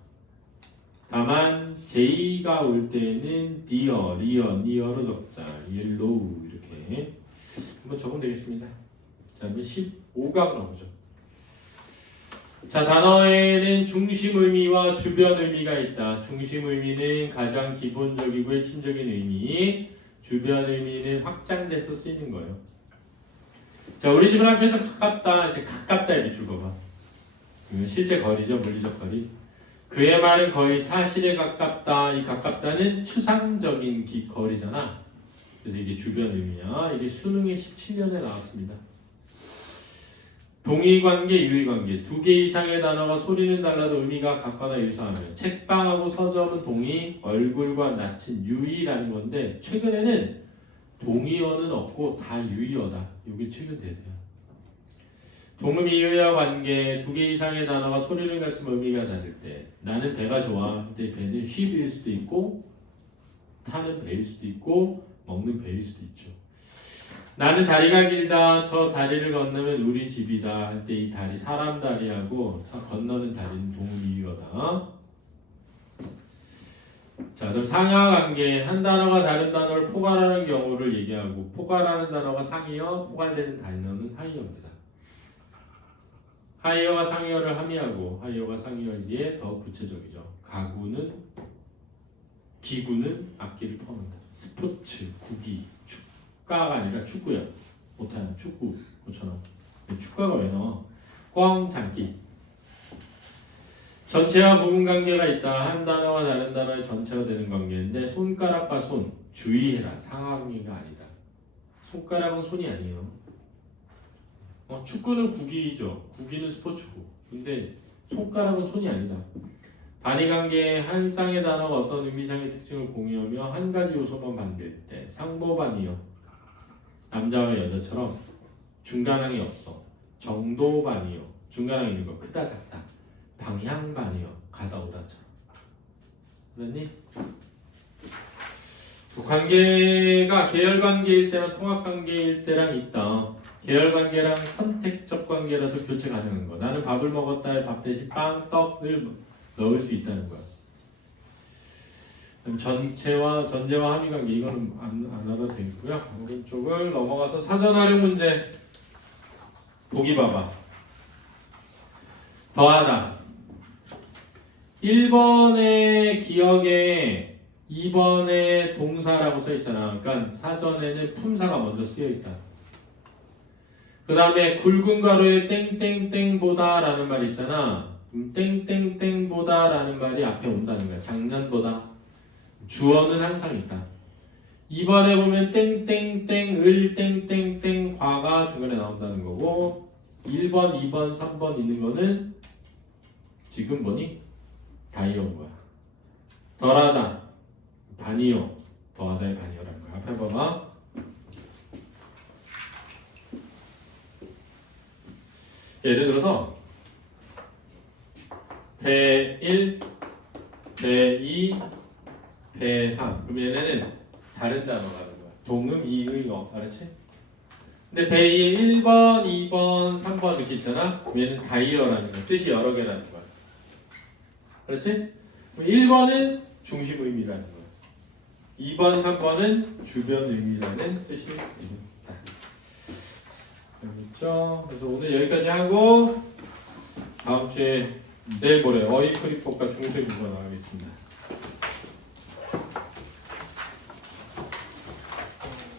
다만 J가 올 때는 디어, 리어, 니어로 적자. 옐로우 이렇게 한번 적으면 되겠습니다. 자, 15강 가보죠. 자, 단어에는 중심 의미와 주변 의미가 있다. 중심 의미는 가장 기본적이고 핵심적인 의미, 주변 의미는 확장돼서 쓰이는 거예요. 자, 우리 집은 학교에서 가깝다. 이렇게 가깝다 이렇게 줄거봐. 실제 거리죠, 물리적 거리. 그의 말은 거의 사실에 가깝다. 이 가깝다는 추상적인 거리잖아. 그래서 이게 주변 의미야. 이게 수능에 17년에 나왔습니다. 동의관계, 유의관계. 두 개 이상의 단어가 소리는 달라도 의미가 같거나 유사하면 책방하고 서점은 동의, 얼굴과 낯은 유의라는 건데 최근에는 동의어는 없고 다 유의어다. 이게 최근 대세야. 동음이유와 관계. 두 개 이상의 단어가 소리를 갖추면 의미가 다를 때 나는 배가 좋아. 근데 배는 쉬일 수도 있고 타는 배일 수도 있고 먹는 배일 수도 있죠. 나는 다리가 길다. 저 다리를 건너면 우리 집이다. 할 때 이 다리 사람 다리하고 건너는 다리는 동음이유어다. 자, 그럼 상하관계. 한 단어가 다른 단어를 포괄하는 경우를 얘기하고 포괄하는 단어가 상이어, 포괄되는 단어는 하이어입니다. 하이어가 상이어를 함의하고 하이어가 상이어이기에 더 구체적이죠. 가구는 기구는 악기를 포함한다. 스포츠, 구기, 축가가 아니라 축구야. 못하는 축구, 그렇잖아. 축가가 왜 나와? 꽝, 장기. 전체와 부분 관계가 있다. 한 단어와 다른 단어의 전체가 되는 관계인데 손가락과 손, 주의해라. 상하관계가 아니다. 손가락은 손이 아니에요. 축구는 구기죠. 구기는 스포츠고. 근데 손가락은 손이 아니다. 반의관계에 한 쌍의 단어가 어떤 의미상의 특징을 공유하며 한 가지 요소만 반대일 때 상보반이요. 남자와 여자처럼 중간항이 없어. 정도반이요. 중간항이 있는 거 크다 작다. 방향반이요. 가다 오다처럼. 그랬니? 관계가 계열관계일 때랑 통합관계일 때랑 있다. 계열관계랑 선택적 관계라서 교체 가능한 거. 나는 밥을 먹었다에 밥 대신 빵, 떡을 넣을 수 있다는 거야. 전체와 전제와 함의관계 이거는 안 하도 되고요. 오른쪽을 넘어가서 사전 활용 문제 보기 봐봐. 더하다. 1번의 기억에 2번의 동사라고 써 있잖아. 그러니까 사전에는 품사가 먼저 쓰여 있다. 그 다음에 굵은 가로에 땡땡땡보다 라는 말 있잖아. 땡땡땡보다 라는 말이 앞에 온다는 거야. 작년보다. 주어는 항상 있다. 2번에 보면 땡땡땡 을 땡땡땡 과가 중간에 나온다는 거고 1번, 2번, 3번 있는 거는 지금 뭐니? 다이어인 거야. 덜하다. 반이요. 더하다의 반이요라는 거야. 앞에 봐봐. 예를 들어서 배 1, 배 2, 배 3. 그럼 얘네는 다른 단어가 하는 거야. 동음, 이의어. 알았지? 근데 배에 1번, 2번, 3번 이렇게 있잖아. 얘는 다이어라는 거야. 뜻이 여러 개라는 거야. 그렇지? 1번은 중심 의미라는 거야. 2번, 3번은 주변 의미라는 뜻이 있다. 알겠죠? 그래서 오늘 여기까지 하고 다음 주에 내일 모레 어휘 프리포과 중세 국어 나가겠습니다.